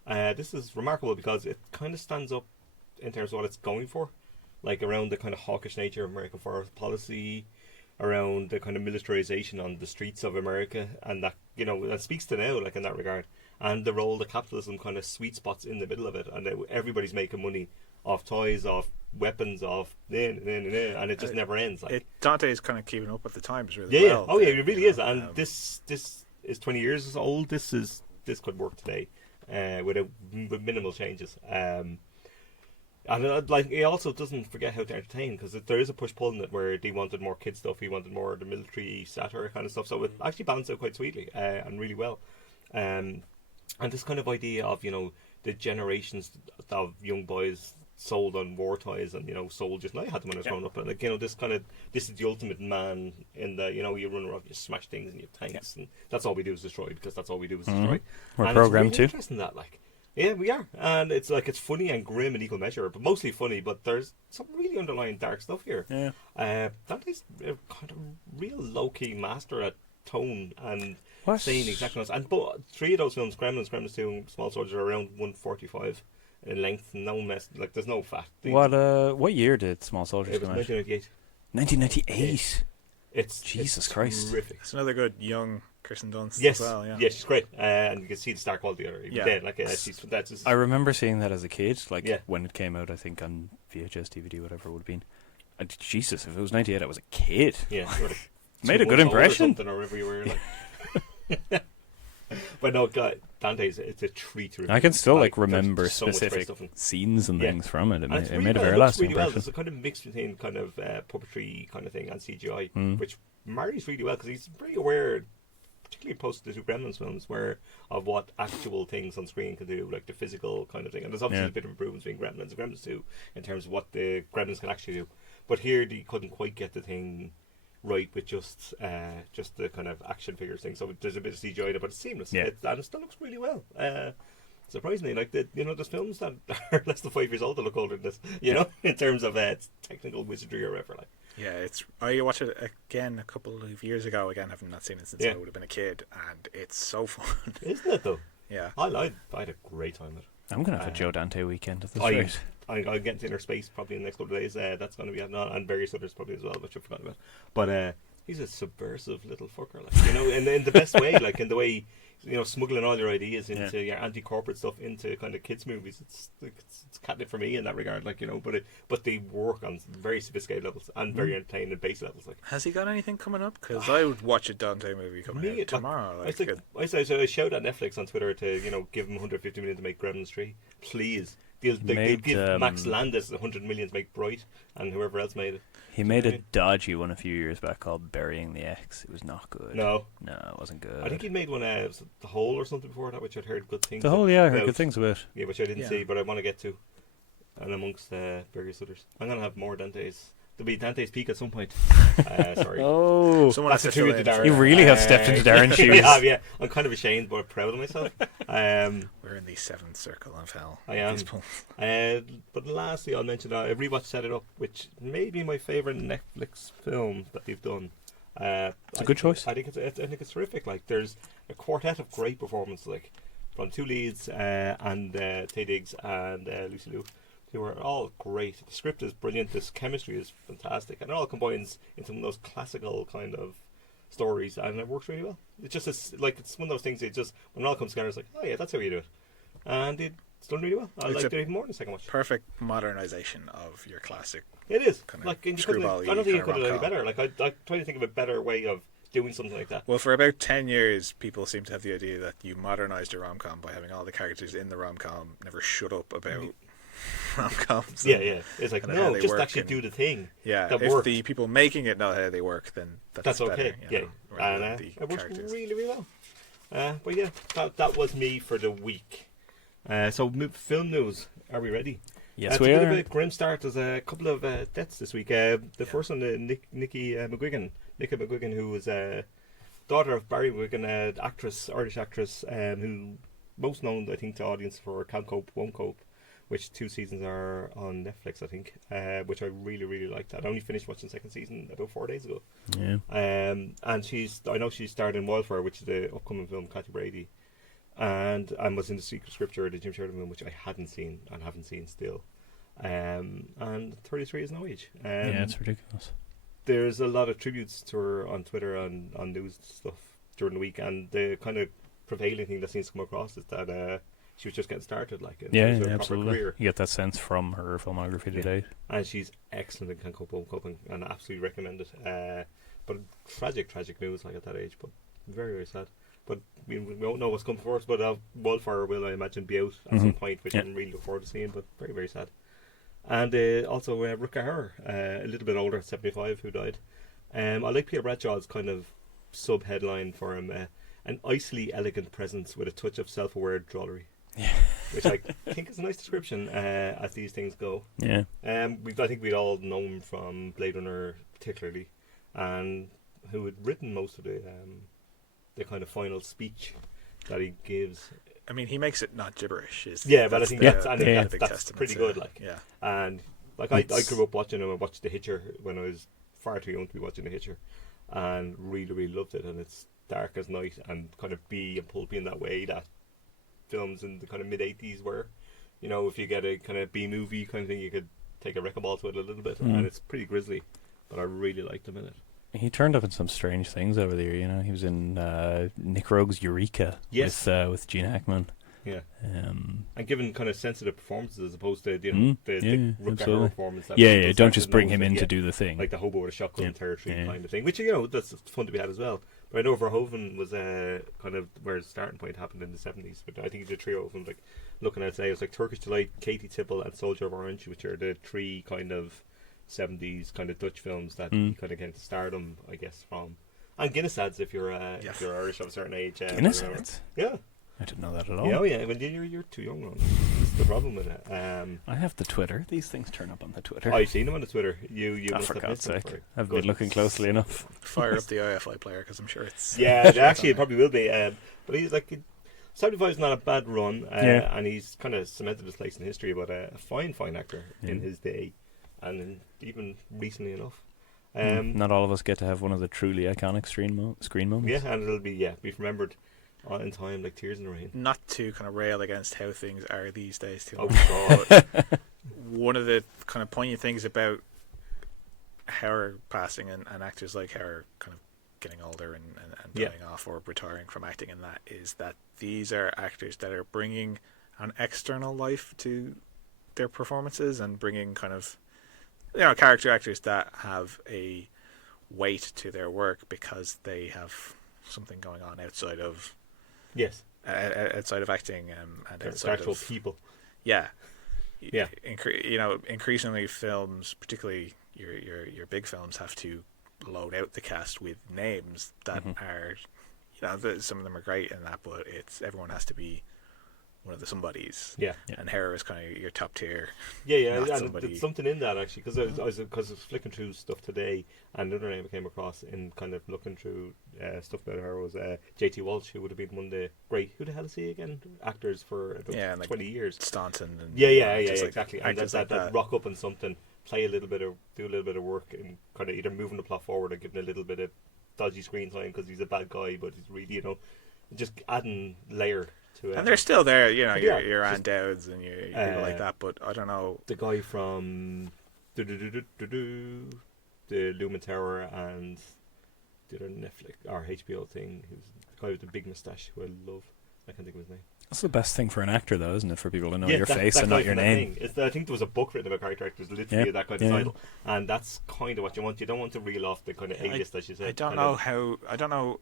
This is remarkable because it kind of stands up in terms of what it's going for, like around the kind of hawkish nature of American foreign policy, around the kind of militarization on the streets of America, and that, you know, that speaks to now, like in that regard, and the role that capitalism kind of sweet spots in the middle of it, and everybody's making money off toys, off weapons, off and it just never ends. Like Dante is kind of keeping up with the times really well. Oh yeah, it really is. And this is 20 years old. This could work today with minimal changes. And like, he also doesn't forget how to entertain, because there is a push-pull in it where they wanted more kid stuff, he wanted more of the military satire kind of stuff, so it actually balanced out quite sweetly and really well. And this kind of idea of, you know, the generations of young boys sold on war toys and, you know, soldiers, and I had them when I was growing up, and like, you know, this is the ultimate man in the, you know, you run around, you smash things and you have tanks, and that's all we do is destroy, because that's all we do is destroy. We're and programmed it's to. really interesting that, like, Yeah, we are, and it's like it's funny and grim in equal measure, but mostly funny. But there's some really underlying dark stuff here. Yeah. Dante's a kind of real low key master at tone and What? saying exactly what. And but 3 of those films, Gremlins 2, and Small Soldiers, are around 145 in length. No mess, like there's no fat. What year did Small Soldiers It was come out? 1998. 1998. It's Jesus it's Christ. terrific. It's another good young Kirsten Dunst Yes, as well. Yeah. yes, she's great, and you can see the star quality of her. Yeah. Then, like she's that's. I remember seeing that as a kid, like Yeah. when it came out. I think on VHS, DVD, whatever it would have been. And Jesus, if it was 98, I was a kid. Yeah, sort of Made a 2 good months old or impression. something, or whatever you were. Like. But no, God, Dante's it's a treat to I can still like, remember there's so much great specific stuff in- sines and Yeah. things from it. It, And ma- it's it really made a well, very it looks lasting really well. impression. There's a kind of mix between kind of puppetry kind of thing and CGI, Mm. which marries really well because he's pretty aware, particularly post the 2 Gremlins films, of what actual things on screen can do, like the physical kind of thing. And there's obviously Yeah. a bit of improvements between Gremlins and Gremlins 2 in terms of what the Gremlins can actually do. But here they couldn't quite get the thing right with just the kind of action figures thing. So there's a bit of CGI there, but it's seamless. Yeah. And it still looks really well. Surprisingly, like there's films that are less than 5 years old that look older than this, in terms of technical wizardry or whatever. Like, Yeah, I watched it again a couple of years ago. Again, having not seen it since Yeah. I would have been a kid, and it's so fun. isn't it though? Yeah. I had a great time with it. I'm going to have a Joe Dante weekend at this I- rate. I'll get into Inner Space probably in the next couple of days. That's going to be happening, and various others probably as well, which I've forgotten about. But he's a subversive little fucker, like, in the best way, like in the way, smuggling all your ideas into your anti-corporate stuff into kind of kids movies. It's catnip for me in that regard, like, but they work on very sophisticated levels and very entertaining base levels, like. Has he got anything coming up? Because I would watch a Dante movie coming out tomorrow. I showed at Netflix on Twitter to give him 150 million to make Gremlins 3. Please. They'll give Max Landis 100 million to make Bright, and whoever else made it. He made a dodgy one a few years back called Burying the X. It was not good. No, it wasn't good. I think he made one, was it The Hole or something before that, which I'd heard good things The Hole, yeah, I heard about. good things about. Yeah, which I didn't see, but I want to get to. And amongst various others. I'm going to have more Dante's. There'll be Dante's Peak at some point. Sorry. Oh, Someone That's has a to tribute fill to in. Darren. you really have stepped into Darren's shoes. Yeah. I'm kind of ashamed, but proud of myself. We're in the 7th circle of hell. I am. At this point. But lastly, I'll mention I rewatched Set It Up, which may be my favourite Netflix film that they've done. It's a good choice. I think it's terrific. Like, there's a quartet of great performances, like from 2 leads and Taye Diggs and Lucy Liu. They were all great. The script is brilliant. This chemistry is fantastic, and it all combines into one of those classical kind of stories, and it works really well. It's just it's one of those things. It just when it all comes together, it's like, oh yeah, that's how you do it, and it's done really well. I It's liked it even more in the second watch. Perfect modernization of your classic. It is Kind of like and you screwball-y I don't think you kind could of have done any rom-com. better. Like I try to think of a better way of doing something like that. Well, for about 10 years, people seem to have the idea that you modernized your rom-com by having all the characters in the rom-com never shut up about rom-coms. Yeah. It's like and how no, they just work actually and- do the thing. Yeah, that if worked. the people making it know how they work, then That's okay. better, Yeah, rather and than the it works characters. really, really well. But yeah, that was me for the week. So film news. Are we ready? Yes, it's we a bit are. of a grim start. There's a couple of deaths this week. The first one, Nika McGuigan, who was daughter of Barry McGuigan, Irish actress, who most known, I think, to audience for Can't Cope, Won't Cope, which 2 seasons are on Netflix, I think, which I really, really liked. I only finished watching the 2nd season about 4 days ago. Yeah. And I know she starred in Wildfire, which is the upcoming film, Kathy Brady, and was in The Secret Scripture, the Jim Sheridan film, which I hadn't seen and haven't seen still. And 33 is no age. Yeah, it's ridiculous. There's a lot of tributes to her on Twitter and on news stuff during the week, and the kind of prevailing thing that seems to come across is that she was just getting started, like in terms of a proper absolutely. career. You get that sense from her filmography to date. And she's excellent in Can't Cope, Won't Cope, and I absolutely recommend it. But tragic news, like at that age, but very, very sad. But we don't know what's coming for us, but Wildfire will, I imagine, be out at some point, which I'm really looking forward to seeing, but very, very sad. And also Rutger Hauer, a little bit older, 75, who died. I like Peter Bradshaw's kind of sub-headline for him, an icily elegant presence with a touch of self-aware drollery. Yeah. Which I think is a nice description as these things go. Yeah. I think we'd all known him from Blade Runner particularly, and who had written most of the kind of final speech that he gives I mean, he makes it not gibberish. But I think that's pretty good. Yeah. And like I grew up watching him. I watched The Hitcher when I was far too young to be watching The Hitcher, and really, really loved it. And it's dark as night and kind of B and pulpy in that way that films in the kind of mid-80s were. You know, if you get a kind of B movie kind of thing, you could take a wrecking ball to it a little bit, and it's pretty grisly. But I really liked him in it. He turned up in some strange things over the year. You know, he was in Nick Rogue's Eureka with Gene Hackman. Yeah, and given kind of sensitive performances as opposed to the Rutger Hauer performance. Don't just bring him in to do the thing, like the hobo with a shotgun territory kind of thing, which that's fun to be had as well. But I know Verhoeven was kind of where his starting point happened in the 70s. But I think he did a trio of them. Like looking at it, it was like Turkish Delight, Katie Tipple, and Soldier of Orange, which are the three kind of 70s kind of Dutch films that he kind of came to stardom, I guess, from. And Guinness ads if you're Irish of a certain age. Guinness ads? Yeah. I didn't know that at all. Yeah. Well, you're too young, Ron. That's the problem with it. I have the Twitter. These things turn up on the Twitter. I've seen them on the Twitter. You must for have God's missed sake. I've been looking closely enough. Fire up the IFI player because I'm sure it's... Yeah, actually it probably will be. But he's like... 75 is not a bad run, and he's kind of cemented his place in history, but a fine actor in his day, and even recently enough. Not all of us get to have one of the truly iconic screen moments. Yeah, and it'll be remembered in time like tears in the rain. Not to kind of rail against how things are these days too much. Oh God! One of the kind of poignant things about Hauer passing and actors like Hauer kind of getting older and dying off or retiring from acting, and that is that these are actors that are bringing an external life to their performances and bringing kind of character actors that have a weight to their work because they have something going on outside of outside of acting and outside actual of people. Increasingly films, particularly your big films, have to load out the cast with names that are, some of them are great in that, but everyone has to be one of the somebodies. And Hauer is kind of your top tier. And there's something in that actually, because I was flicking through stuff today, and another name I came across in kind of looking through stuff about Hauer was J.T. Walsh, who would have been one of the great, who the hell is he again, actors for about 20 years. Staunton. And, exactly. And that rock up on something, do a little bit of work, and kind of either moving the plot forward or giving a little bit of dodgy screen time because he's a bad guy, but he's really, just adding layer to it. And they're still there, your Ann Dowds and your people like that, but I don't know. The guy from the Lumen Tower and the other Netflix or HBO thing, who's the guy with the big moustache who I love. I can't think of his name. That's the best thing for an actor, though, isn't it? For people to know your face and not your name. I think there was a book written about character actors, literally that kind of title, and that's kind of what you want. You don't want to reel off the kind of A-list, as you say. I don't know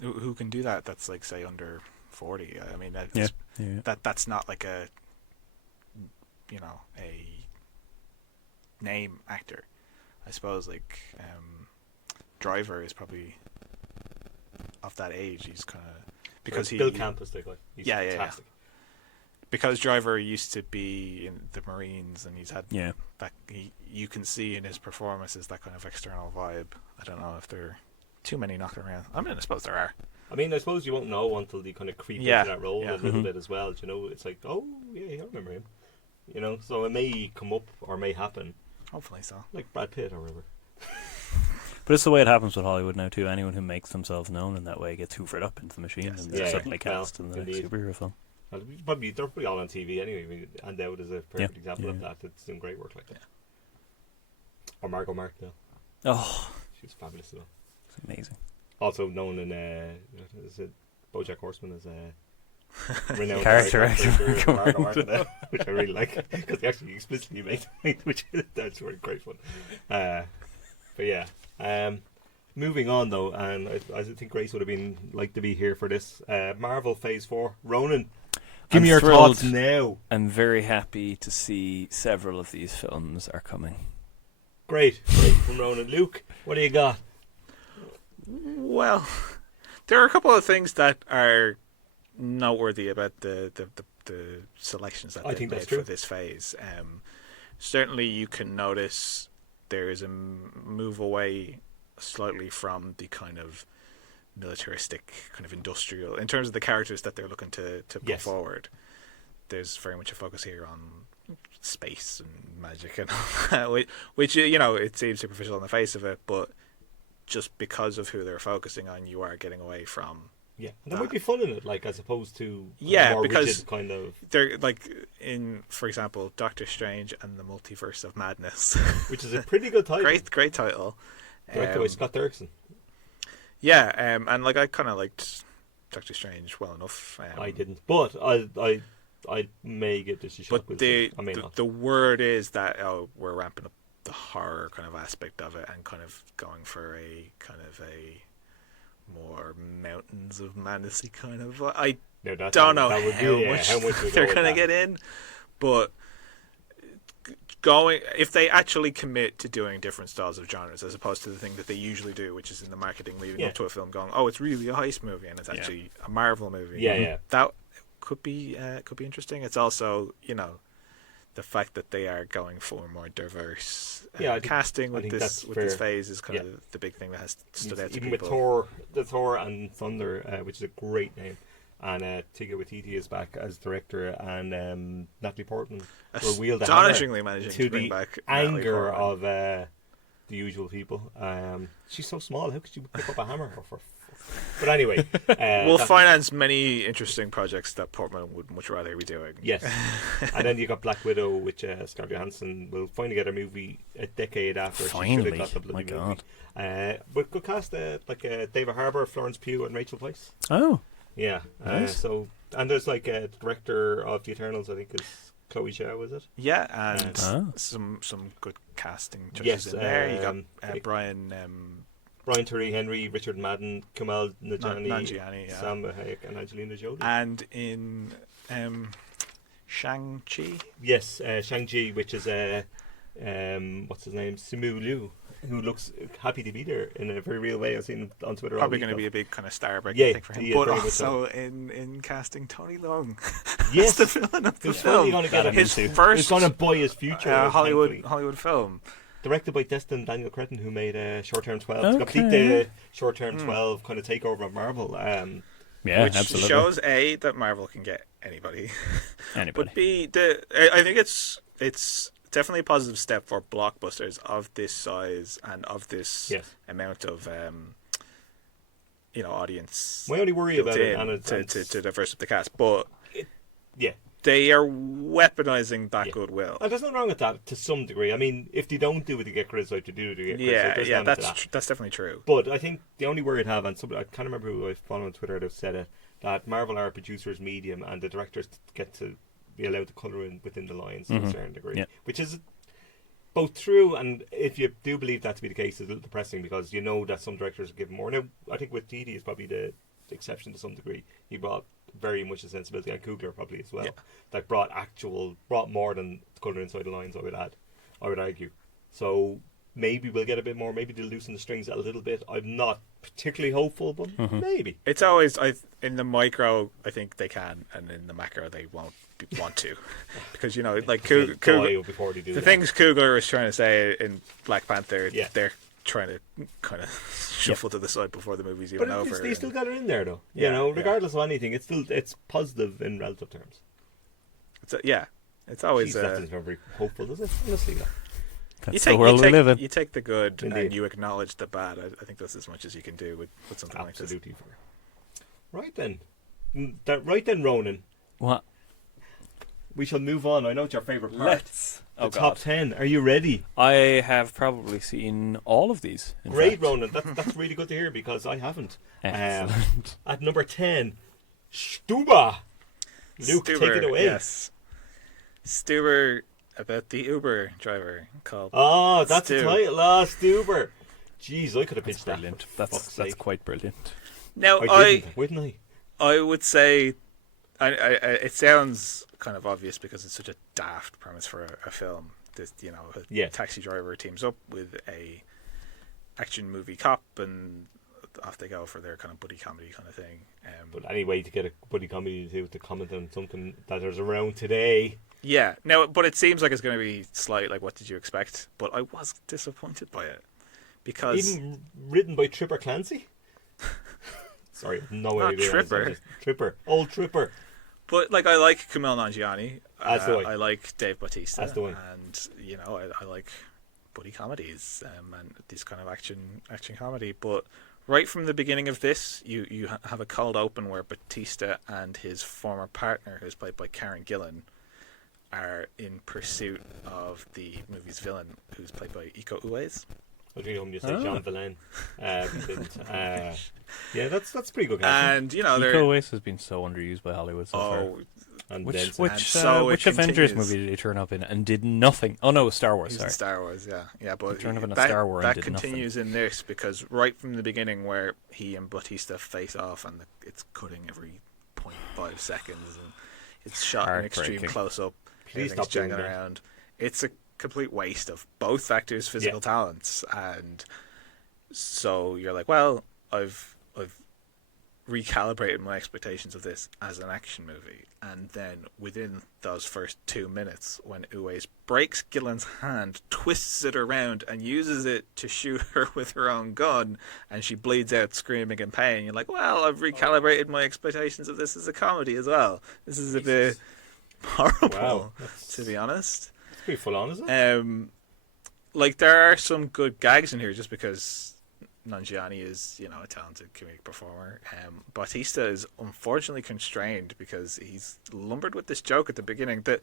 who can do that. That's like, say, under 40. I mean, that's not like a name actor. I suppose like Driver is probably of that age. He's kind of because Bill Campus, the guy. He's fantastic. Because Driver used to be in the Marines, and he's had that. You can see in his performances that kind of external vibe. I don't know if there are too many knocking around. I mean, I suppose there are. I mean, I suppose you won't know until you kind of creep into that role a little bit as well. It's like, oh yeah, I remember him. So it may come up or may happen. Hopefully so. Like Brad Pitt or whatever. But it's the way it happens with Hollywood now too. Anyone who makes themselves known in that way gets hoovered up into the machine and they're suddenly cast in the next superhero film. They're probably all on TV anyway. And Dowd is a perfect example of that. It's doing great work like that. Or Margot Martindale. Oh, she's fabulous as well. It's amazing. Also known in BoJack Horseman as a renowned character actor, Margot Martindale, which I really like because they actually explicitly made which that's really great fun. But yeah, moving on though, and I think Grace would have been like to be here for this Marvel Phase 4. Ronan, give me your thoughts now. I'm very happy to see several of these films are coming. Great from Ronan. Luke, what do you got? Well, there are a couple of things that are noteworthy about the selections that they've made for this phase. Certainly, you can notice there is a move away slightly from the kind of militaristic kind of industrial in terms of the characters that they're looking to put forward. There's very much a focus here on space and magic and all that, which it seems superficial on the face of it, but just because of who they're focusing on, you are getting away from. Yeah, and there might be fun in it, like as opposed to more because rigid kind of. They're like in, for example, Doctor Strange and the Multiverse of Madness, which is a pretty good title. Great title. Directed by Scott Derrickson. Yeah, and like I kind of liked Doctor Strange well enough. I didn't, but I may give this a shot. But the word is that we're ramping up the horror kind of aspect of it and kind of going for a kind of a more Mountains of Madnessy kind of. I don't know how much they're going to get in, but if they actually commit to doing different styles of genres as opposed to the thing that they usually do, which is in the marketing leading up to a film going, it's really a heist movie and it's actually a Marvel movie. That could be interesting. It's also the fact that they are going for more diverse casting with this phase is kind of the big thing that has stood out to people. Even with Thor and Thunder, which is a great name, and Taika Waititi is back as director, and Natalie Portman will wield the hammer managing to bring the back anger of the usual people. She's so small. How could you pick up a hammer? But anyway, we'll finance many interesting projects that Portman would much rather be doing. Yes, and then you got Black Widow, which Scarlett Johansson will finally get a movie a decade after she should have got the bloody movie. But good cast, like David Harbour, Florence Pugh, and Rachel Weisz. Oh, yeah. Nice. And there's like the director of The Eternals, I think is Chloe Zhao, is it? Yeah, and some good casting choices in there. You got Brian Tyree Henry, Richard Madden, Kumail Nanjiani, Sam Hayek, and Angelina Jolie. And in Shang-Chi? Yes, Shang-Chi, which is what's his name? Simu Liu, who looks happy to be there in a very real way. I've seen him on Twitter. Probably going to be a big kind of star-breaking thing for him. But also in casting Tony Leung. Yes, the villain of the film. His first. He's going to buy his future. Hollywood film. Directed by Destin Daniel Cretton, who made Short Term 12. It's complete the Short Term 12 kind of takeover of Marvel. Which absolutely shows A, that Marvel can get anybody. But B, I think it's definitely a positive step for blockbusters of this size and of this amount of audience. My only worry about it, and to diversify the cast, but they are weaponizing that goodwill. And there's nothing wrong with that to some degree. I mean, if they don't do it, they get criticised. They get criticised. That's definitely true. But I think the only worry I'd have, and I can't remember who I follow on Twitter that said it, that Marvel are a producer's medium, and the directors get to be allowed to colour in within the lines to a certain degree, which is both true, and if you do believe that to be the case, it's a little depressing because you know that some directors are given more. Now, I think with Didi is probably the exception to some degree. He brought very much a sensibility, and Coogler probably as well. That brought more than colour inside the lines. I would argue. So maybe we'll get a bit more. Maybe they'll loosen the strings a little bit. I'm not particularly hopeful, but maybe. It's always in the micro. I think they can, and in the macro they won't want to, because like Coogler. The things Coogler is trying to say in Black Panther, they're trying to kind of shuffle to the side before the movie's even over. But they still got it in there, though. Regardless of anything, it's positive in relative terms. It's always. That doesn't sound very hopeful, does it? Honestly, that's the world we live in. You take the good and you acknowledge the bad. I think that's as much as you can do with something like this. Absolutely fair. Right then, Ronan. What? We shall move on. I know it's your favourite part. Let's. The top 10. Are you ready? I have probably seen all of these. Great, Ronan. That's really good to hear because I haven't. Excellent. At number 10, Stuber. Luke, take it away. Yes. Stuber, about the Uber driver called. Oh, that's the title. Stuber. Jeez, I could have pitched that. Brilliant. That's quite brilliant. Now, wouldn't I? I would say, it sounds kind of obvious because it's such a daft premise for a film. This, a taxi driver teams up with a action movie cop, and off they go for their kind of buddy comedy kind of thing. But any way to get a buddy comedy to comment on something that is around today. Yeah. Now, but it seems like it's going to be slight. Like, what did you expect? But I was disappointed by it because even written by Tripper Clancy. Sorry, no Not idea. Tripper. Tripper. Old Tripper. But like, I like Kumail Nanjiani. That's the way. I like Dave Bautista. That's the way. And you know, I like buddy comedies and this kind of action comedy. But right from the beginning of this, you have a cold open where Bautista and his former partner, who's played by Karen Gillan, are in pursuit of the movie's villain, who's played by Iko Uwais. I was going to say Jean Villain. Yeah, that's pretty good casting. And you know, Iko Uwais has been so underused by Hollywood so far. And Which it Avengers continues. movie did he turn up in and did nothing? Oh no, Star Wars. He's Sorry, in Star Wars, yeah. But turned up in a that, Star Wars that and did continues in this, because right from the beginning, where he and Bautista face off, and it's cutting every 0.5 seconds, and it's shot in extreme Heartbreaking. close up. Please Everything's stop doing jangling that. around. It's a complete waste of both actors' physical talents, and so you're like, well, I've recalibrated my expectations of this as an action movie, and then within those first 2 minutes, when Uwais breaks Gillen's hand, twists it around, and uses it to shoot her with her own gun, and she bleeds out screaming in pain, you're like, well, I've recalibrated my expectations of this as a comedy as well. This is a bit horrible, Wow, to be honest. It's pretty full on, isn't it? Like, there are some good gags in here, just because Nanjiani is, you know, a talented comedic performer. Bautista is unfortunately constrained because he's lumbered with this joke at the beginning that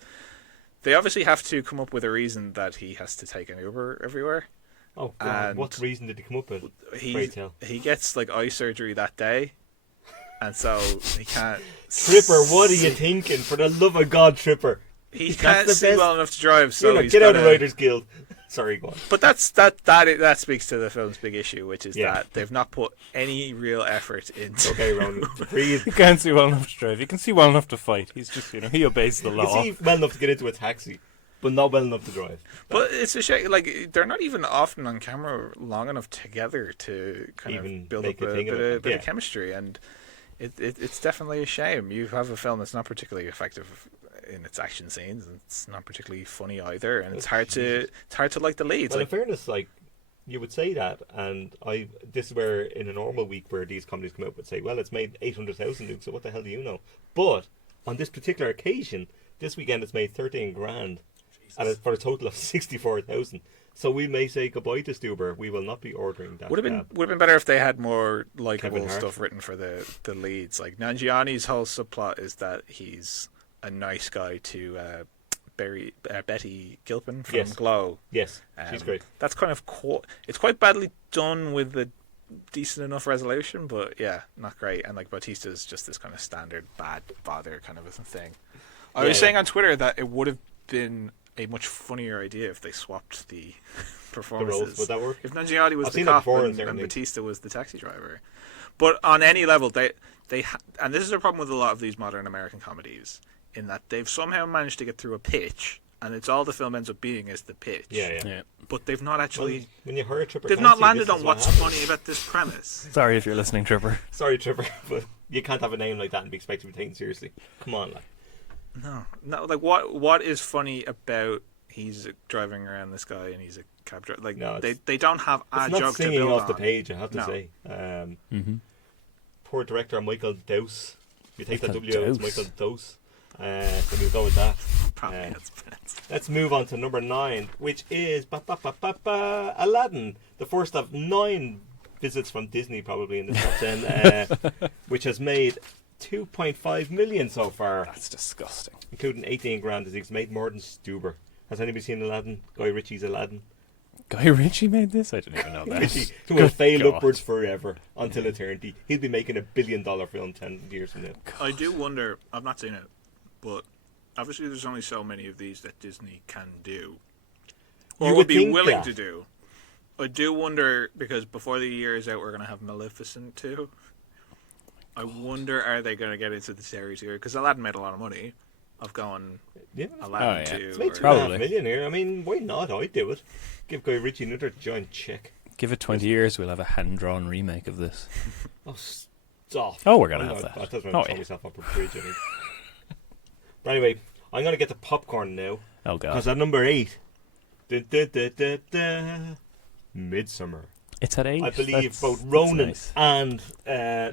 they obviously have to come up with a reason that he has to take an Uber everywhere. Oh, God. And What reason did he come up with? He Pray tell. he gets like eye surgery that day, and so he can't. Tripper, what are you thinking? For the love of God, Tripper. He That's can't the see best- well enough to drive, so You're like, he's get out of gotta- Writers Guild. Sorry, go on. But that speaks to the film's big issue, which is Yeah. that they've not put any real effort into. Okay, Ronan, breathe. He can't see well enough to drive. He can see well enough to fight. He's just, you know, he obeys the You law. see well enough to get into a taxi, but not well enough to drive. But it's a shame. Like, they're not even often on camera long enough together to kind Even of build make up a a thing of bit, it, of, bit yeah. of chemistry, and it's definitely a shame. You have a film that's not particularly effective in its action scenes, and it's not particularly funny either, and it's hard to like the leads. Well, Like, in fairness, like, you would say that, and this is where, in a normal week where these comedies come out, would say, well, it's made 800,000, Luke, so what the hell do you know? But on this particular occasion, this weekend it's made 13 grand, and for a total of 64,000. So we may say goodbye to Stuber. We will not be ordering that. would have been better if they had more Kevin likable Hart. stuff written for the leads. Like, Nanjiani's whole subplot is that he's a nice guy to Betty Gilpin from Yes. Glow. Yes, she's great. That's kind of it's quite badly done with a decent enough resolution, but yeah, not great. And like, Bautista is just this kind of standard bad father kind of a thing. I was saying on Twitter that it would have been a much funnier idea if they swapped the performances. roles, would that work? If Nanjiani was I've the seen that cop before in and certain things. Bautista was the taxi driver. But on any level, and this is a problem with a lot of these modern American comedies, in that they've somehow managed to get through a pitch, and it's all the film ends up being is the pitch. Yeah. But they've not actually. When you heard Tripper, They've Clancy, not landed this on is what's what happens. funny about this premise. Sorry if you're listening, Tripper. Sorry, Tripper, but you can't have a name like that and be expected to be taken seriously. Come on, like. No. Like, what is funny about he's driving around this guy and he's a cab driver? Like, No, they don't have a It's not joke to singing build off the on. page, I have to No. say. Mm-hmm. Poor director Michael Dose. You take that Michael W out, it's Dose. Michael Dose. So we'll go with that. Probably Um, that's best. Let's move on to number 9, which is Aladdin, the first of 9 visits from Disney, probably in the top 10, which has made 2.5 million so far, That's disgusting. including 18 grand. It's made more than Stuber. Has anybody seen Aladdin? Guy Ritchie's Aladdin. Guy Ritchie made this? I didn't even know that. Ritchie, who will Good fail God. upwards forever until eternity. He'll be making $1 billion film 10 years from now. I do wonder. I've not seen it, but obviously there's only so many of these that Disney can do, or You would would be think willing that. to do. I do wonder, because before the year is out, we're going to have Maleficent 2. I wonder, are they going to get into the series here? Because Aladdin made a lot of money of going Yeah. Aladdin Oh, yeah. 2. It's made or- 2.5 Probably. million here. I mean, why not? I'd do it. Give Guy Ritchie another giant check. Give it 20 years, we'll have a hand-drawn remake of this. Oh, stop. Oh, we're gonna I'm have not- that. I doesn't Oh, throw yeah. myself up a bridge, I think. But anyway, I'm going to get the popcorn now. Oh, God. Because at number 8, Midsommar. It's at 8. I believe That's both Ronan nice. and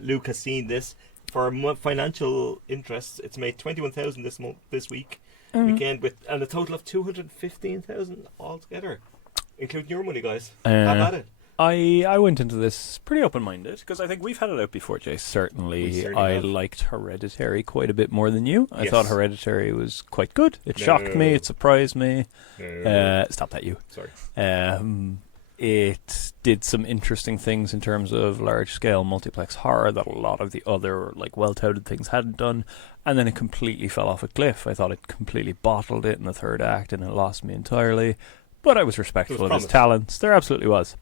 Luke has seen this. For financial interests, it's made 21,000 this week weekend, with and a total of 215,000 altogether, including your money, guys. How about it? I went into this pretty open-minded because I think we've had it out before, Jay. We Certainly, certainly I have. liked Hereditary quite a bit more than you. I Yes. thought Hereditary was quite good. It No. shocked me. It surprised me. No. Stop that, you. Sorry. It did some interesting things in terms of large-scale multiplex horror that a lot of the other like well-touted things hadn't done, and then it completely fell off a cliff. I thought it completely bottled it in the third act, and it lost me entirely. But I was respectful of his promise. talents. There absolutely was.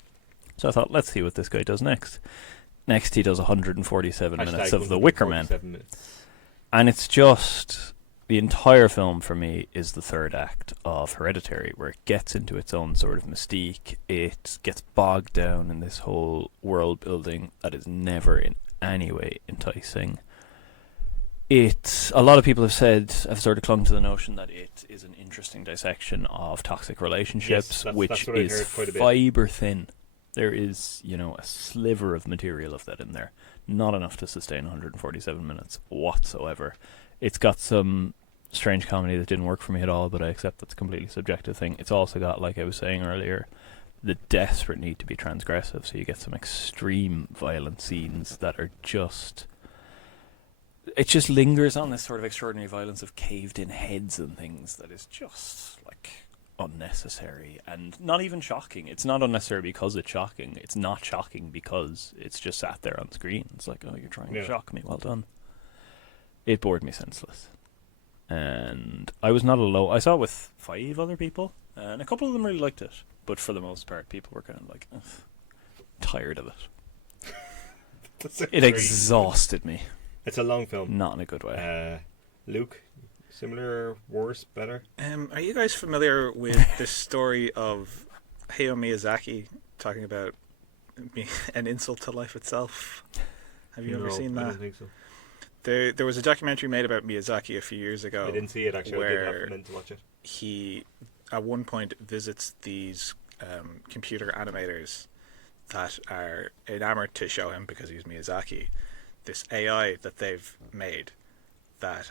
So I thought, let's see what this guy does next. Next, he does 147 minutes of The Wicker Man. 147 minutes. And it's just... The entire film, for me, is the third act of Hereditary, where it gets into its own sort of mystique. It gets bogged down in this whole world building that is never in any way enticing. A lot of people have sort of clung to the notion that it is an interesting dissection of toxic relationships, Yes, which that's what I is heard quite a bit. fibre thin. There is, a sliver of material of that in there. Not enough to sustain 147 minutes whatsoever. It's got some strange comedy that didn't work for me at all, but I accept that's a completely subjective thing. It's also got, like I was saying earlier, the desperate need to be transgressive, so you get some extreme violent scenes that are just... It just lingers on this sort of extraordinary violence of caved-in heads and things that is just, like, unnecessary and not even shocking. It's not unnecessary because it's shocking. It's not shocking because it's just sat there on screen. It's like, oh, you're trying to shock me. Well done. It bored me senseless. And I was not alone. I saw it with 5 other people, and a couple of them really liked it. But for the most part, people were kind of like, ugh, tired of it. It exhausted me. It's a long film. Not in a good way. Luke, similar, worse, better? Are you guys familiar with this story of Hayao Miyazaki talking about an insult to life itself? Have you ever seen that? I don't think so. There was a documentary made about Miyazaki a few years ago. I didn't see it, actually. I did have where meant to watch it. he, at one point, visits these computer animators that are enamored to show him, because he's Miyazaki, this AI that they've made that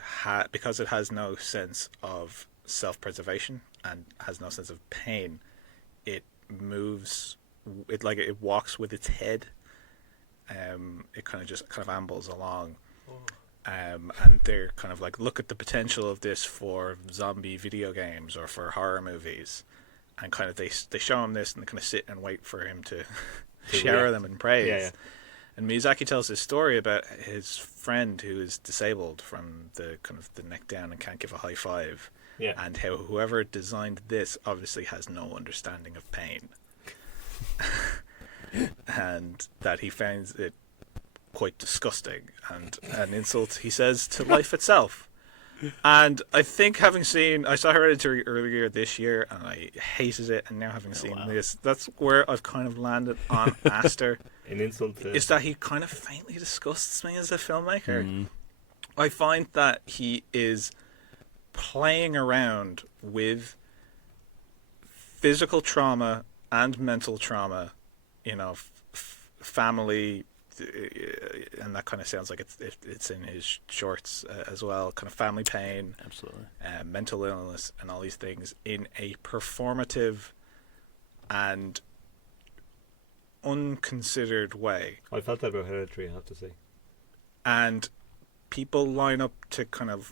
because it has no sense of self-preservation and has no sense of pain, it moves, it walks with its head. It kind of ambles along. And they're kind of like, look at the potential of this for zombie video games or for horror movies, and kind of they show him this and they kind of sit and wait for him to shower them in praise. Yeah. And Miyazaki tells this story about his friend who is disabled from the kind of the neck down and can't give a high five, and how whoever designed this obviously has no understanding of pain, and that he finds it quite disgusting and an insult, he says, to life itself. And I think I saw Hereditary earlier this year and I hated it, and now having seen this, that's where I've kind of landed on Aster. An insult is that he kind of faintly disgusts me as a filmmaker. I find that he is playing around with physical trauma and mental trauma, family, and that kind of sounds like it's in his shorts as well, kind of family pain, Absolutely. Mental illness, and all these things in a performative and unconsidered way. I felt that about Hereditary, I have to say. And people line up to kind of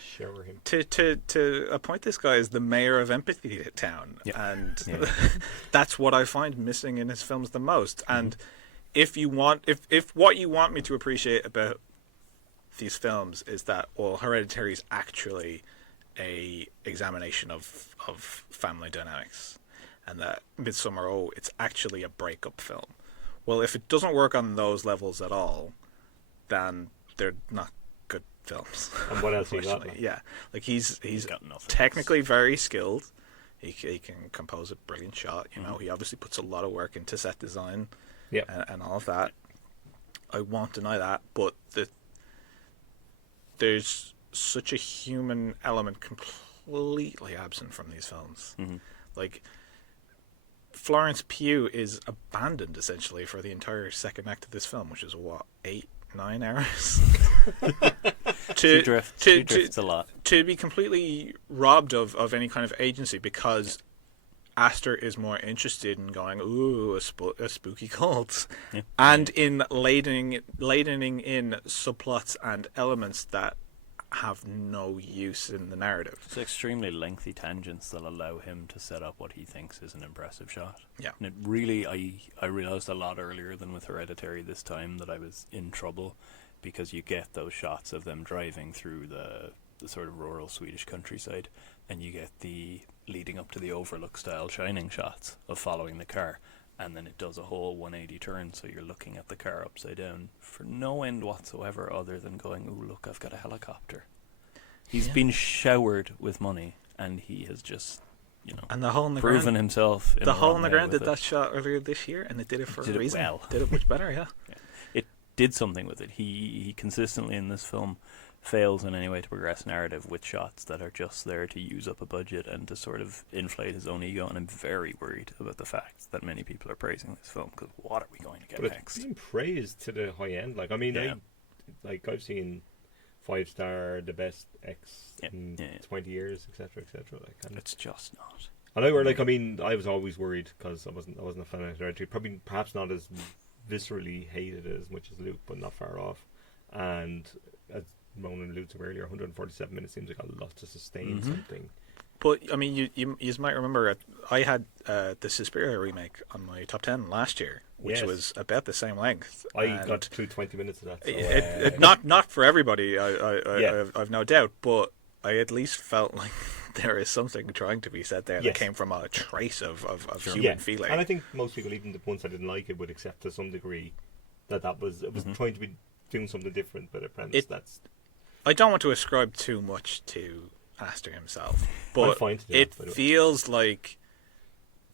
Shower him. to appoint this guy as the mayor of Empathy Town. And that's what I find missing in his films the most. And if what you want me to appreciate about these films is that, well, Hereditary is actually a examination of family dynamics, and that Midsommar, it's actually a breakup film. Well, if it doesn't work on those levels at all, then they're not good films. And what else he got? Yeah, like he's got nothing technically very skilled. He can compose a brilliant shot. He obviously puts a lot of work into set design. And all of that. I won't deny that, but there's such a human element completely absent from these films. Like, Florence Pugh is abandoned essentially for the entire second act of this film, which is what, 8-9 hours. She drifts a lot. To be completely robbed of any kind of agency because Aster is more interested in going, ooh, a spooky cult, and in ladening in subplots and elements that have no use in the narrative. It's extremely lengthy tangents that allow him to set up what he thinks is an impressive shot. Yeah. And it really, I realised a lot earlier than with Hereditary this time that I was in trouble, because you get those shots of them driving through the sort of rural Swedish countryside, and you get the leading up to the Overlook style Shining shots of following the car, and then it does a whole 180 turn, so you're looking at the car upside down for no end whatsoever other than going, ooh, look, I've got a helicopter. He's been showered with money, and he has just, and the hole in the proven ground, himself. The hole in the ground did that shot earlier this year, and it did it for a reason. Well. Did it much better, yeah. It did something with it. He consistently in this film fails in any way to progress narrative with shots that are just there to use up a budget and to sort of inflate his own ego, and I'm very worried about the fact that many people are praising this film, because what are we going to get next? It's being praised to the high end. Like, I mean, I've seen 5-star, the best X in 20 years, etc., etc. Like, and it's just not. And I was always worried because I wasn't a fan of Hereditary. Perhaps not as viscerally hated it as much as Luke, but not far off. And as Ronan alluded to earlier, 147 minutes seems like a lot to sustain something. But I mean, you might remember I had the Suspiria remake on my top 10 last year, which was about the same length. I got through 20 minutes of that. So, not for everybody, I've no doubt, but I at least felt like there is something trying to be said there that came from a trace of human feeling. And I think most people, even the ones that didn't like it, would accept to some degree that it was trying to be doing something different, but a premise I don't want to ascribe too much to Aster himself, but it feels like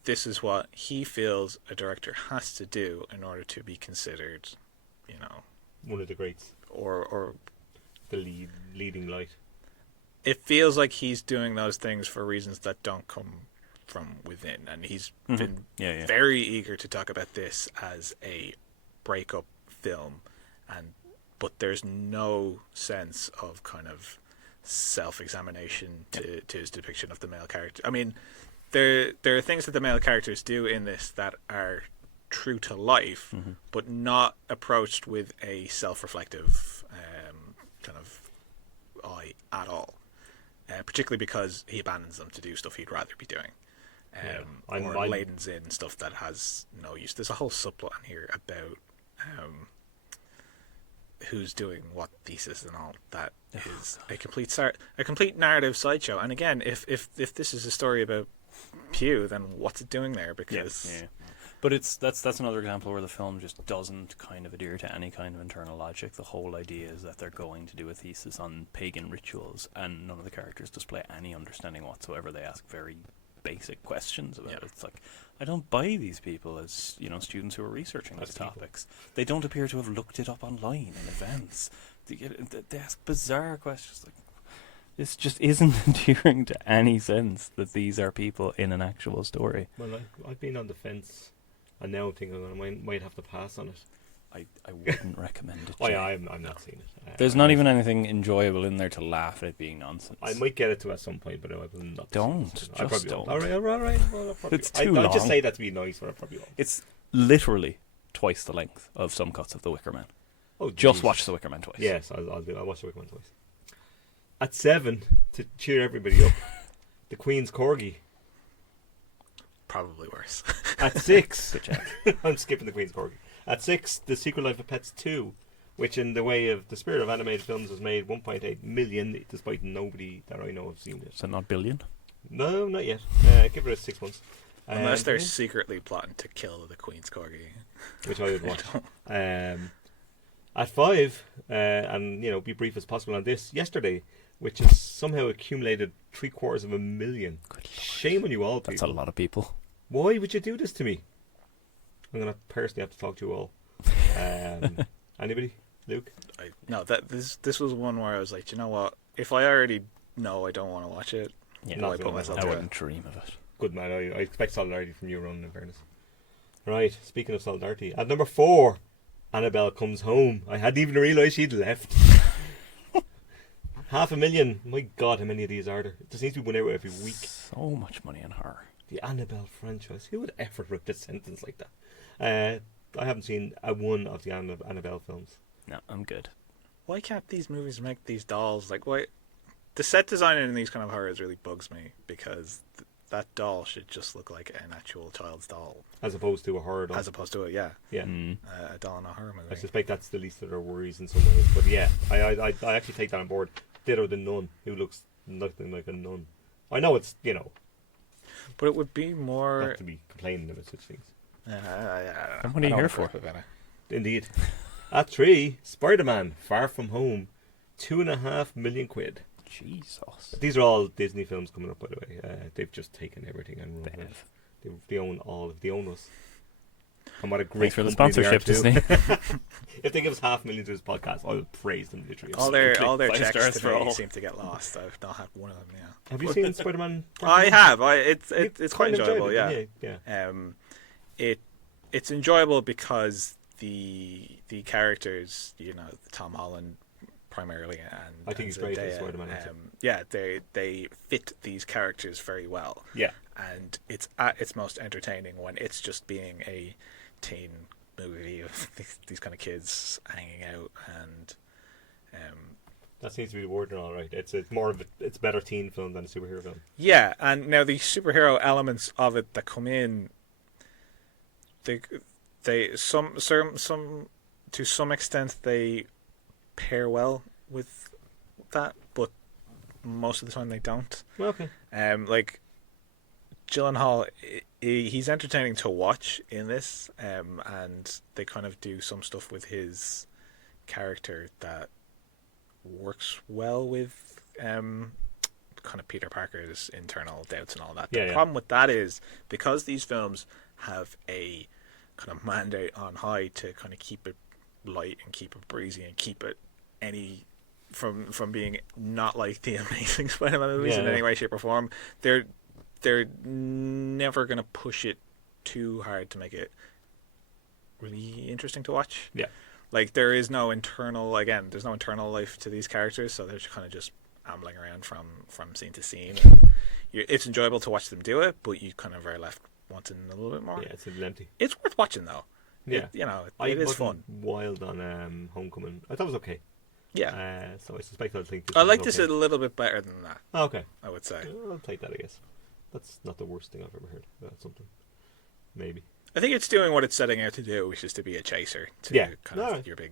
this is what he feels a director has to do in order to be considered, one of the greats, or the leading light. It feels like he's doing those things for reasons that don't come from within, and he's been very eager to talk about this as a breakup film, but there's no sense of kind of self-examination to his depiction of the male character. I mean, there are things that the male characters do in this that are true to life, but not approached with a self-reflective kind of eye at all. Particularly because he abandons them to do stuff he'd rather be doing. Or ladens in stuff that has no use. There's a whole subplot in here about who's doing what thesis and all. That is a complete narrative sideshow. And again, if this is a story about Pugh, then what's it doing there? Because But that's another example where the film just doesn't kind of adhere to any kind of internal logic. The whole idea is that they're going to do a thesis on pagan rituals, and none of the characters display any understanding whatsoever. They ask very basic questions about it. It's like, I don't buy these people as students who are researching these topics. They don't appear to have looked it up online in events. They ask bizarre questions. Like, this just isn't adhering to any sense that these are people in an actual story. Well, I've been on the fence. And now I'm thinking I might have to pass on it. I wouldn't recommend it. I'm not seeing it. There's not even anything enjoyable in there to laugh at it being nonsense. I might get it to at some point, but I will not. Don't. All right. Well, it's too long. I'll just say that to be nice, but I probably won't. It's literally twice the length of some cuts of The Wicker Man. Oh, just watch The Wicker Man twice. Yes, I'll do. I'll watch The Wicker Man twice. At 7, to cheer everybody up, The Queen's Corgi. Probably worse. At 6, I'm skipping The Queen's Corgi. At 6, The Secret Life of Pets 2, which in the way of the spirit of animated films has made 1.8 million, despite nobody that I know have seen it. Is it not billion? No, not yet. Give it 6 months. Unless they're secretly plotting to kill the Queen's Corgi. Which I would watch. At 5, and be brief as possible on this, Yesterday, which has somehow accumulated 750,000. Shame on you all, people. That's a lot of people. Why would you do this to me? I'm going to personally have to talk to you all. Anybody? Luke? This was one where I was like, you know what? If I already know I don't want to watch it, I wouldn't dream of it. good man. I expect solidarity from you, Ronan, in fairness. Right, speaking of solidarity, at number 4, Annabelle Comes Home. I hadn't even realised she'd left. 500,000. My God, how many of these are there? There seems to be one out every week. So much money on her. The Annabelle franchise. Who would ever write a sentence like that? I haven't seen one of the Annabelle films. No, I'm good. Why can't these movies make these dolls? Like, why? The set design in these kind of horrors really bugs me, because that doll should just look like an actual child's doll. As opposed to a horror doll. As opposed to Yeah. A doll in a horror movie. I suspect that's the least of their worries in some ways. But yeah, I actually take that on board. Ditto the nun, who looks nothing like a nun. I know it's, But it would be more... not to be complaining about such things. And what are you here for? Indeed. At 3, Spider-Man, Far From Home, 2.5 million quid. Jesus. These are all Disney films coming up, by the way. They've just taken everything and run with it. They own all of. They own us. And what a great Thanks for the company they are sponsorship, too. Disney. If they give us 500,000 to this podcast, I will praise them literally. All their 5 checks stars for today all. seem to get lost. I've not had one of them. Yeah. Have you seen Spider-Man? I have. It's quite Quite enjoyable. enjoyed Yeah. Yeah. It's enjoyable because the characters, Tom Holland primarily, and I think he's great as Spider-Man. they fit these characters very well. Yeah. And it's at its most entertaining when it's just being a teen movie of these kind of kids hanging out, and that seems to be the word, all right. It's more of it's a better teen film than a superhero film. yeah. And now the superhero elements of it that come in, they some to some extent they pair well with that, but most of the time they don't. Okay. Like Gyllenhaal, he's entertaining to watch in this, and they kind of do some stuff with his character that works well with kind of Peter Parker's internal doubts and all that. The problem with that is, because these films have a kind of mandate on high to kind of keep it light and keep it breezy and keep it from being not like the Amazing Spider-Man movies in any way, shape, or form. They're never going to push it too hard to make it really interesting to watch. Yeah. Like, there's no internal life to these characters, so they're kind of just ambling around from scene to scene. And it's enjoyable to watch them do it, but you kind of are left wanting a little bit more. Yeah, it's a little empty. It's worth watching, though. Yeah. It is fun. Wild on Homecoming. I thought it was okay. Yeah. So I suspect I'll think this I was like okay. this a little bit better than that. Oh, okay. I would say. I'll take that, I guess. That's not the worst thing I've ever heard about something. Maybe. I think it's doing what it's setting out to do, which is to be a chaser to kind of your big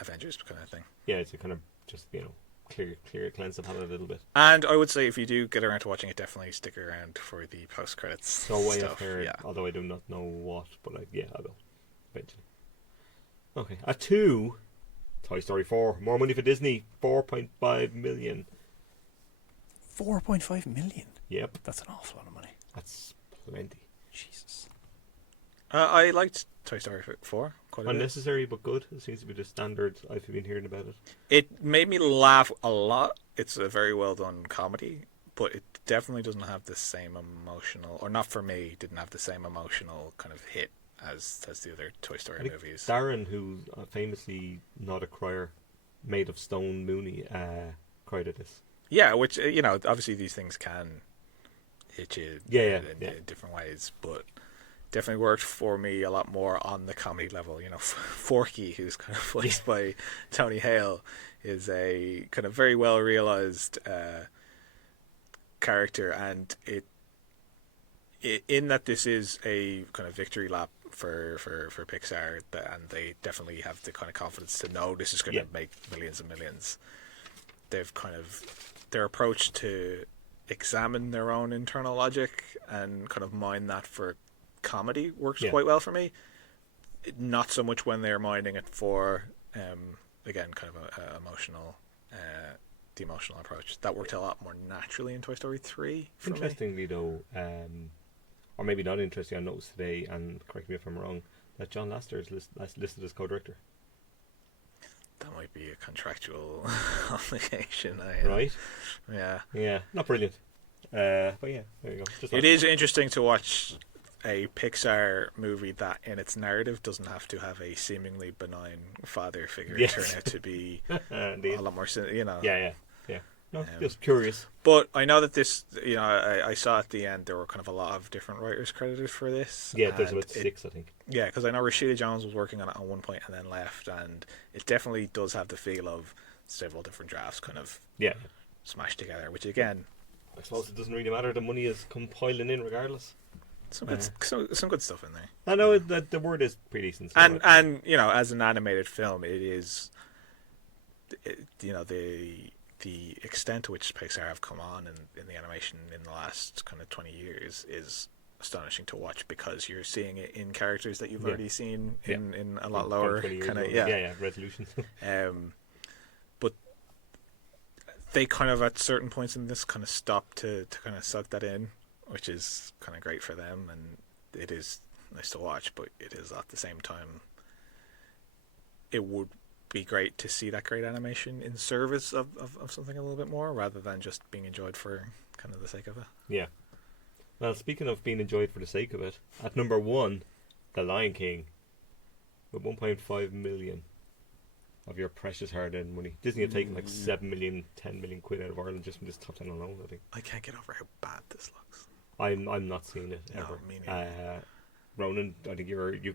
Avengers kind of thing. Yeah, it's a kind of just, clear cleanse the palate a little bit. And I would say, if you do get around to watching it, definitely stick around for the post-credits So way stuff. I've heard, Yeah. although I do not know what, but I will, eventually. Okay, at 2, Toy Story 4. More money for Disney, 4.5 million. 4.5 million? Yep. That's an awful lot of money. That's plenty. Jesus. I liked Toy Story 4 quite a bit. Unnecessary but good. It seems to be the standard I've been hearing about it. It made me laugh a lot. It's a very well done comedy, but it definitely doesn't have the same emotional, or not for me, didn't have the same emotional kind of hit as the other Toy Story movies. Darren, who's famously not a crier, made of stone Mooney, cried at this. Yeah, which, obviously these things can hit you in different ways, but definitely worked for me a lot more on the comedy level. Forky, who's kind of voiced by Tony Hale, is a kind of very well realized character, and in that this is a kind of victory lap for Pixar, and they definitely have the kind of confidence to know this is going to make millions and millions. They've kind of their approach to examine their own internal logic and kind of mine that for comedy works quite well for me. Not so much when they're mining it for again kind of a emotional the emotional approach. That worked a lot more naturally in Toy Story 3 for Interestingly though, or maybe not interesting, I noticed today, and correct me if I'm wrong, that John Lasseter is listed as co-director. That might be a contractual obligation. Right? Yeah. Yeah, not brilliant. But yeah, there you go. It is interesting to watch a Pixar movie that in its narrative doesn't have to have a seemingly benign father figure turn out to be a lot more, Yeah. No, just curious. But I know that this, I saw at the end there were kind of a lot of different writers credited for this. Yeah, there's about 6, I think. Yeah, because I know Rashida Jones was working on it at one point and then left, and it definitely does have the feel of several different drafts kind of smashed together, which again, I suppose it doesn't really matter. The money is compiling in regardless. Some good stuff in there. I know that the word is pretty decent. And as an animated film, it is, the extent to which Pixar have come on in the animation in the last kind of 20 years is astonishing to watch, because you're seeing it in characters that you've already seen in a lot lower kind of resolutions. But they kind of at certain points in this kind of stop to kind of suck that in, which is kind of great for them, and it is nice to watch. But it is at the same time, it would be great to see that great animation in service of something a little bit more, rather than just being enjoyed for kind of the sake of it. Yeah. Well, speaking of being enjoyed for the sake of it, at number 1, The Lion King, with 1.5 million of your precious hard-earned money. Disney have taken like 7 million, 10 million quid out of Ireland just from this top 10 alone, I think. I can't get over how bad this looks. I'm not seeing it ever. No, me neither. Ronan, I think you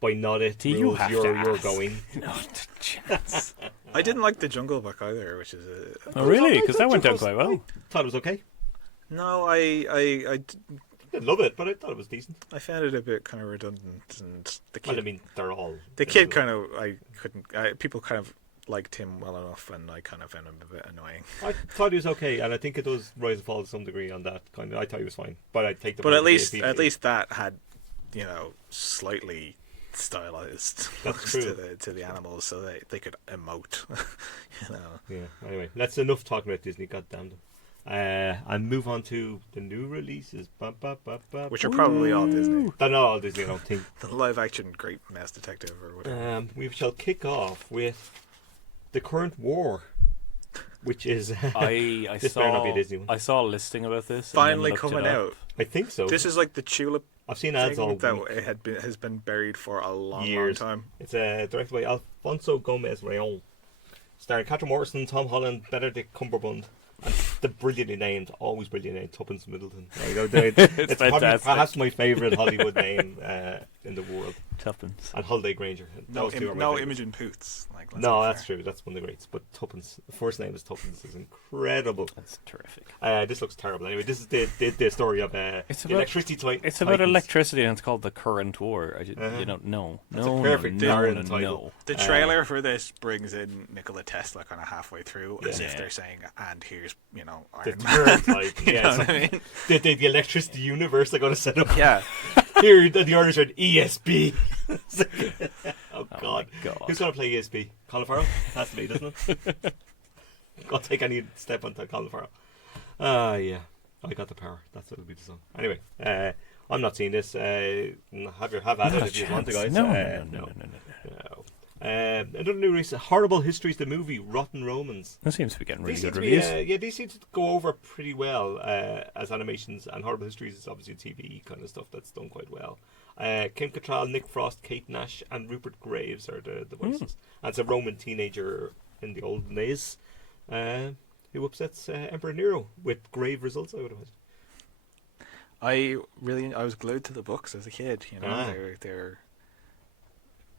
by not it Do you rules, have you're to ask? going. Not a chance. I didn't like the Jungle Book either, which is Oh, really? Because that went down quite well. I thought it was okay. No, I didn't love it, but I thought it was decent. I found it a bit kind of redundant, and the kid. Well, I mean, they're all. The kid kind of, people kind of liked him well enough, and I kind of found him a bit annoying. I thought he was okay, and I think it does rise and fall to some degree on that kind of. I thought he was fine, but I take the. But at least that had, slightly stylized looks to the animals, so they could emote. Yeah. Anyway, that's enough talking about Disney. God damn them. And move on to the new releases, Which are probably all Disney. They're not all Disney, I don't think. The live-action Great Mouse Detective or whatever. We shall kick off with The Current War, which is I this better not be a Disney one. I saw a listing about this. Finally and then looked coming it up. out. I think so. This is like the Tulip. I've seen ads all that week. it has been buried for a long time. It's directed by Alfonso Gomez Reyon, starring Catherine Morrison, Tom Holland, Benedict Cumberbatch, and the brilliantly named, always brilliant name, Tuppence Middleton. It's probably fantastic. perhaps my favourite Hollywood name in the world. Tuppence. And Holiday Granger. No favourites. Imogen Poots. No, that's true. That's one of the greats. But Tuppence, the first name is Tuppence, is incredible. That's terrific. This looks terrible. Anyway, this is the story of electricity titans. It's about electricity, and it's called The Current War. You don't know. That's a perfect title. No. The trailer for this brings in Nikola Tesla kind of halfway through, as if they're saying, "And here's Iron Man." The electricity universe they're going to set up. Yeah. Here, the orders are ESP. Oh God. Who's going to play ESP? Colin Farrell? Has to be, doesn't it? I'll take any step onto Colin Farrell. Yeah. I got the power. That's what will be the song. Anyway, I'm not seeing this. Have at it if you want to, guys. No. Another new release, Horrible Histories, the movie, Rotten Romans. That seems to be getting really These good seem to reviews. be, these seem to go over pretty well as animations, and Horrible Histories is obviously TV kind of stuff that's done quite well. Kim Cattrall, Nick Frost, Kate Nash, and Rupert Graves are the voices. And it's a Roman teenager in the olden days who upsets Emperor Nero with grave results, I would imagine. I was glued to the books as a kid. They're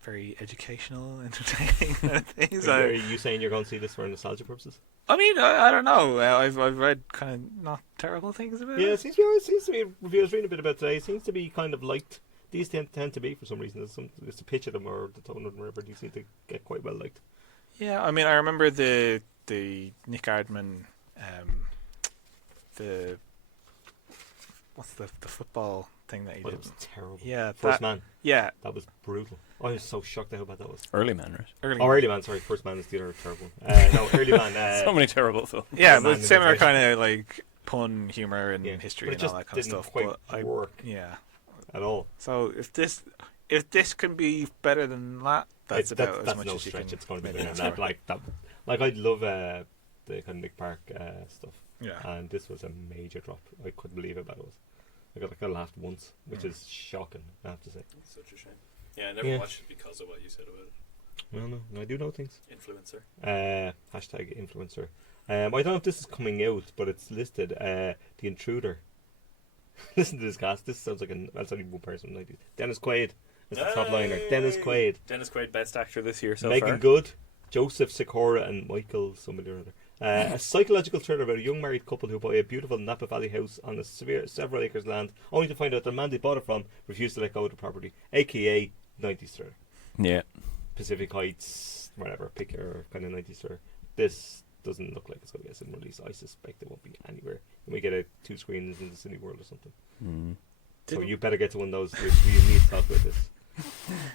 very educational, entertaining kind of things. Are you saying you're going to see this for nostalgia purposes? I mean, I don't know. I've read kind of not terrible things about it. Yeah, it seems to be. I was reading a bit about today. It seems to be kind of liked. These tend to be, for some reason. It's the pitch of them or the tone of them, whatever. These seem to get quite well liked. Yeah, I mean, I remember the Nick Ardman, what's the football thing that he did? It was terrible. Yeah, First Man. Yeah, that was brutal. I was so shocked at how bad that was. Early Man, right? Early Man. Sorry, First Man is the other terrible one. No, Early Man. So many terrible films. Yeah, but similar kind of like pun humor and history and all that kind of stuff. Quite work. Yeah. At all. So if this can be better than that, that's about as much as you can. It's going to be better than that. Like I'd love the kind of Nick Park stuff. Yeah. And this was a major drop. I couldn't believe how bad it was. I got like I laughed once, which is shocking, I have to say. That's such a shame. Yeah, I never watched it because of what you said about it. No, I do know things. Influencer. Hashtag influencer. I don't know if this is coming out, but it's listed. The Intruder. Listen to this cast. This sounds like that's only one person. Like Dennis Quaid is the top liner. Dennis Quaid. Dennis Quaid, best actor this year so Megan far. Good, Joseph Sikora, and Michael somebody or other. A psychological thriller about a young married couple who buy a beautiful Napa Valley house on a several acres land, only to find out the man they bought it from refused to let go of the property, aka 90s thriller. Yeah. Pacific Heights, whatever, pick your kind of 90s thriller. This doesn't look like it's going to get a cinema release. I suspect it won't be anywhere. You may get 2 screens in the Cine World or something. So you better get to one of those. You need to talk about this.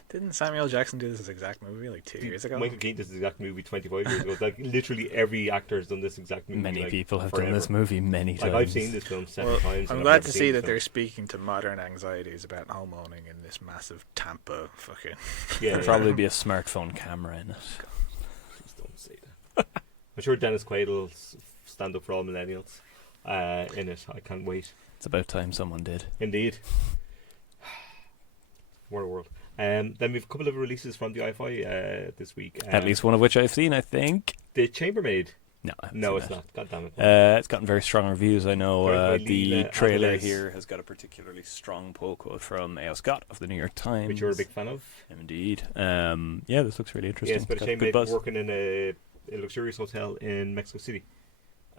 Didn't Samuel Jackson do this exact movie like 2 years ago? Michael Keaton did this exact movie 25 years ago. Like literally every actor has done this exact movie. Many like, people have forever. done this movie many times. Like I've seen this film 7 times. I'm glad to see that they're speaking to modern anxieties about homeowning in this massive Tampa fucking. Yeah, There'll probably be a smartphone camera in it. Please don't say that. I'm sure Dennis Quaid will stand up for all millennials in it. I can't wait. It's about time someone did. Indeed. What a world. Then we have a couple of releases from the IFI this week. At least one of which I've seen, I think. The Chambermaid. No, I haven't No, seen it's that. not. God damn it. It's gotten very strong reviews. I know the Leila trailer Adelaide. here has got a particularly strong poll quote from A.O. Scott of the New York Times. Which you're a big fan of. Indeed. Yeah, this looks really interesting. Yes, but It's a got good Chambermaid buzz. working in a luxurious hotel in Mexico City.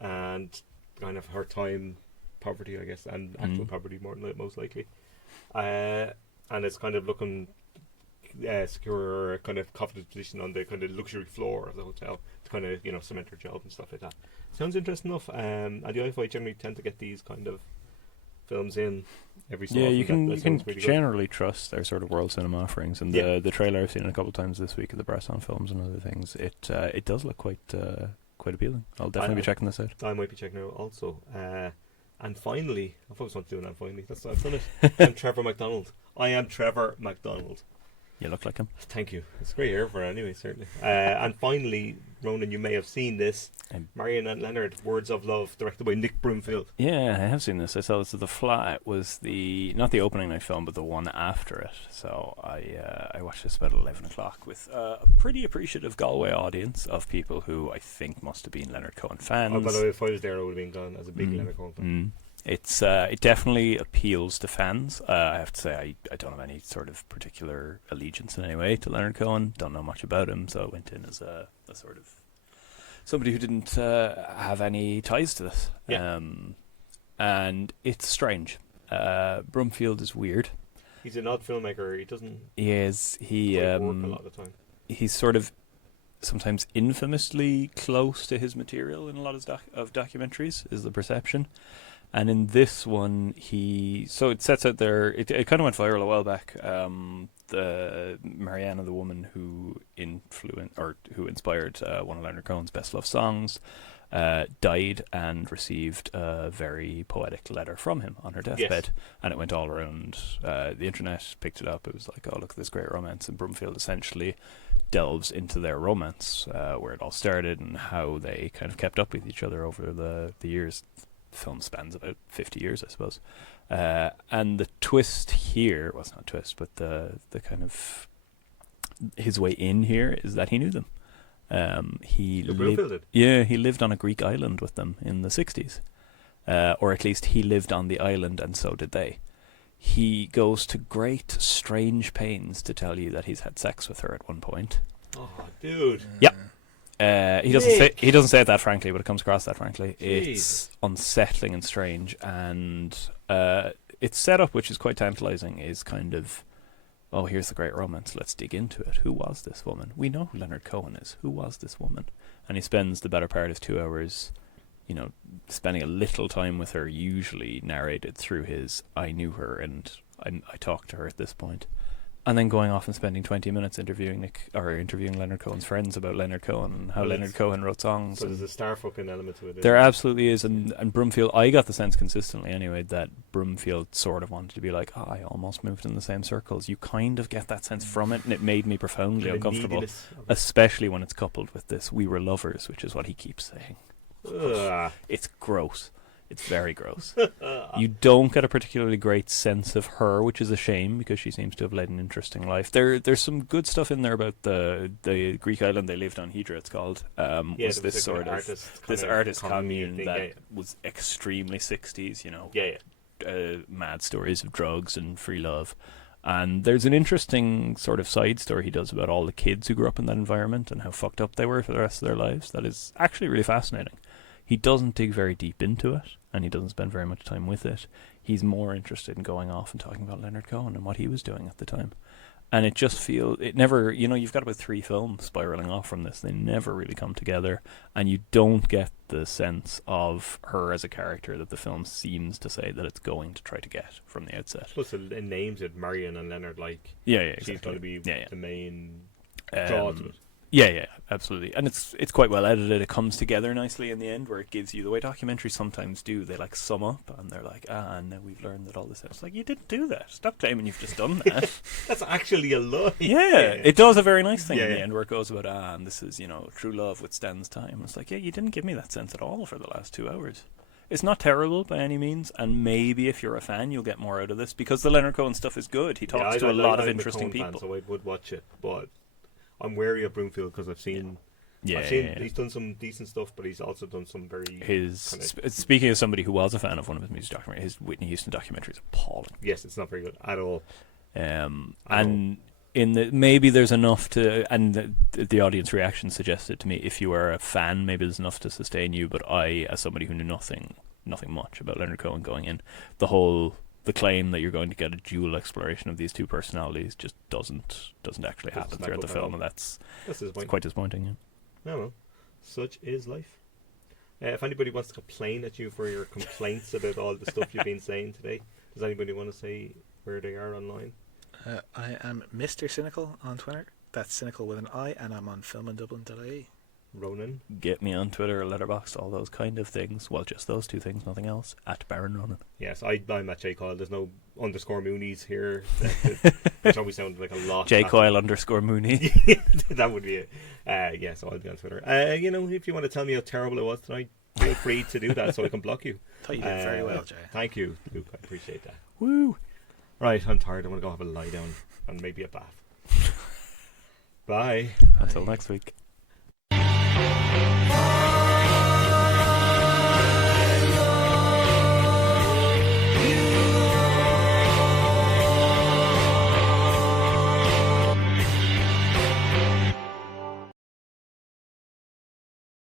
And kind of her time poverty, I guess, and actual poverty most likely. And it's kind of looking secure a kind of confident position on the kind of luxury floor of the hotel to kind of cement her job and stuff like that. Sounds interesting enough. And the IFI generally tend to get these kind of films in every so often. You can really generally trust their sort of world cinema offerings, and the trailer I've seen it a couple of times this week of the Bresson films and other things. It does look quite appealing. I'll definitely be checking this out. I might be checking it out also. And finally, I've always wanted to do that. Finally, I've done it. I'm Trevor MacDonald. I am Trevor MacDonald. You look like him. Thank you. It's great hair for it anyway, certainly. And finally, Ronan, you may have seen this. Marion and Leonard, Words of Love, directed by Nick Broomfield. Yeah, I have seen this. I saw this at the Flat. It was not the opening night film, but the one after it. So I watched this about 11 o'clock with a pretty appreciative Galway audience of people who I think must have been Leonard Cohen fans. Oh, by the way, if I was there, I would have been gone as a big Leonard Cohen fan. It definitely appeals to fans. I have to say I don't have any sort of particular allegiance in any way to Leonard Cohen. Don't know much about him, so I went in as a sort of somebody who didn't have any ties to this. Yeah. And it's strange. Broomfield is weird. He's an odd filmmaker. He doesn't. He is. He work a lot of the time. He's sort of sometimes infamously close to his material in a lot of documentaries. Is the perception. And in this one, so it sets out there. It kind of went viral a while back. The Mariana, the woman who inspired one of Leonard Cohen's best loved songs, died and received a very poetic letter from him on her deathbed, and it went all around the internet. Picked it up. It was like, oh, look at this great romance, and Broomfield essentially delves into their romance, where it all started and how they kind of kept up with each other over the years. Film spans about 50 years, I suppose. And the twist here, well, it's not a twist, but the kind of his way in here is that he knew them. He lived on a Greek island with them in the 60s. Or at least he lived on the island and so did they. He goes to great, strange pains to tell you that he's had sex with her at one point. Oh, dude. Yeah. He doesn't say it that frankly, but it comes across that frankly. Jeez. It's unsettling and strange, and its setup, which is quite tantalizing, is kind of, oh, here's the great romance, let's dig into it. Who was this woman? We know who Leonard Cohen is. Who was this woman? And he spends the better part of 2 hours, spending a little time with her, usually narrated through his, I knew her and I talked to her at this point. And then going off and spending 20 minutes interviewing Leonard Cohen's friends about Leonard Cohen and how Leonard Cohen wrote songs. So there's a star fucking element to it. There absolutely is, and Broomfield, I got the sense consistently anyway that Broomfield sort of wanted to be like, I almost moved in the same circles. You kind of get that sense from it, and it made me profoundly uncomfortable, especially when it's coupled with this, we were lovers, which is what he keeps saying. It's gross. It's very gross. You don't get a particularly great sense of her, which is a shame because she seems to have led an interesting life. There's some good stuff in there about the Greek island they lived on, Hydra it's called. Was this sort of this artist commune that was extremely 60s, you know. Mad stories of drugs and free love. And there's an interesting sort of side story he does about all the kids who grew up in that environment and how fucked up they were for the rest of their lives. That is actually really fascinating. He doesn't dig very deep into it, and he doesn't spend very much time with it. He's more interested in going off and talking about Leonard Cohen and what he was doing at the time. And it just feels, it never, you know, you've got about 3 films spiraling off from this. They never really come together, and you don't get the sense of her as a character that the film seems to say that it's going to try to get from the outset. Plus, it names it Marion and Leonard, like, exactly. She's going to be the main draw to it. Yeah, absolutely. And it's quite well edited. It comes together nicely in the end where it gives you the way documentaries sometimes do. They like sum up and they're like, and now we've learned that all this. It's like, you didn't do that. Stop claiming you've just done that. That's actually a lie. Yeah, it does a very nice thing in the end where it goes about, and this is, you know, true love withstands time. It's like, yeah, you didn't give me that sense at all for the last 2 hours. It's not terrible by any means, and maybe if you're a fan, you'll get more out of this because the Leonard Cohen stuff is good. He talks to a lot of interesting people. So I would watch it, but I'm wary of Broomfield because I've seen he's done some decent stuff, but he's also done some very speaking of somebody who was a fan of one of his music documentaries, his Whitney Houston documentary is appalling. Yes, it's not very good at all. And maybe there's enough to, and the audience reaction suggested to me, if you are a fan, maybe there's enough to sustain you. But I, as somebody who knew nothing much about Leonard Cohen going in, the claim that you're going to get a dual exploration of these two personalities just doesn't actually happen throughout the film, and that's quite disappointing. Yeah. Oh, well, such is life. If anybody wants to complain at you for your complaints about all the stuff you've been saying today, does anybody want to say where they are online? I am Mr. Cynical on Twitter. That's cynical with an I, and I'm on filmanddublin.ie. Ronan. Get me on Twitter or Letterboxd, all those kind of things. Well, just those 2 things, nothing else. At Baron Ronan. Yes, I'm at Jay Coyle. There's no _ Moonies here. Which always sounded like a lot. Jay Coyle _ Mooney. That would be it. Yeah, so I'll be on Twitter. You know, if you want to tell me how terrible it was tonight, feel free to do that so I can block you. I thought you did very well, Jay. Thank you, Luke. I appreciate that. Woo! Right, I'm tired. I'm going to go have a lie down and maybe a bath. Bye. Until next week.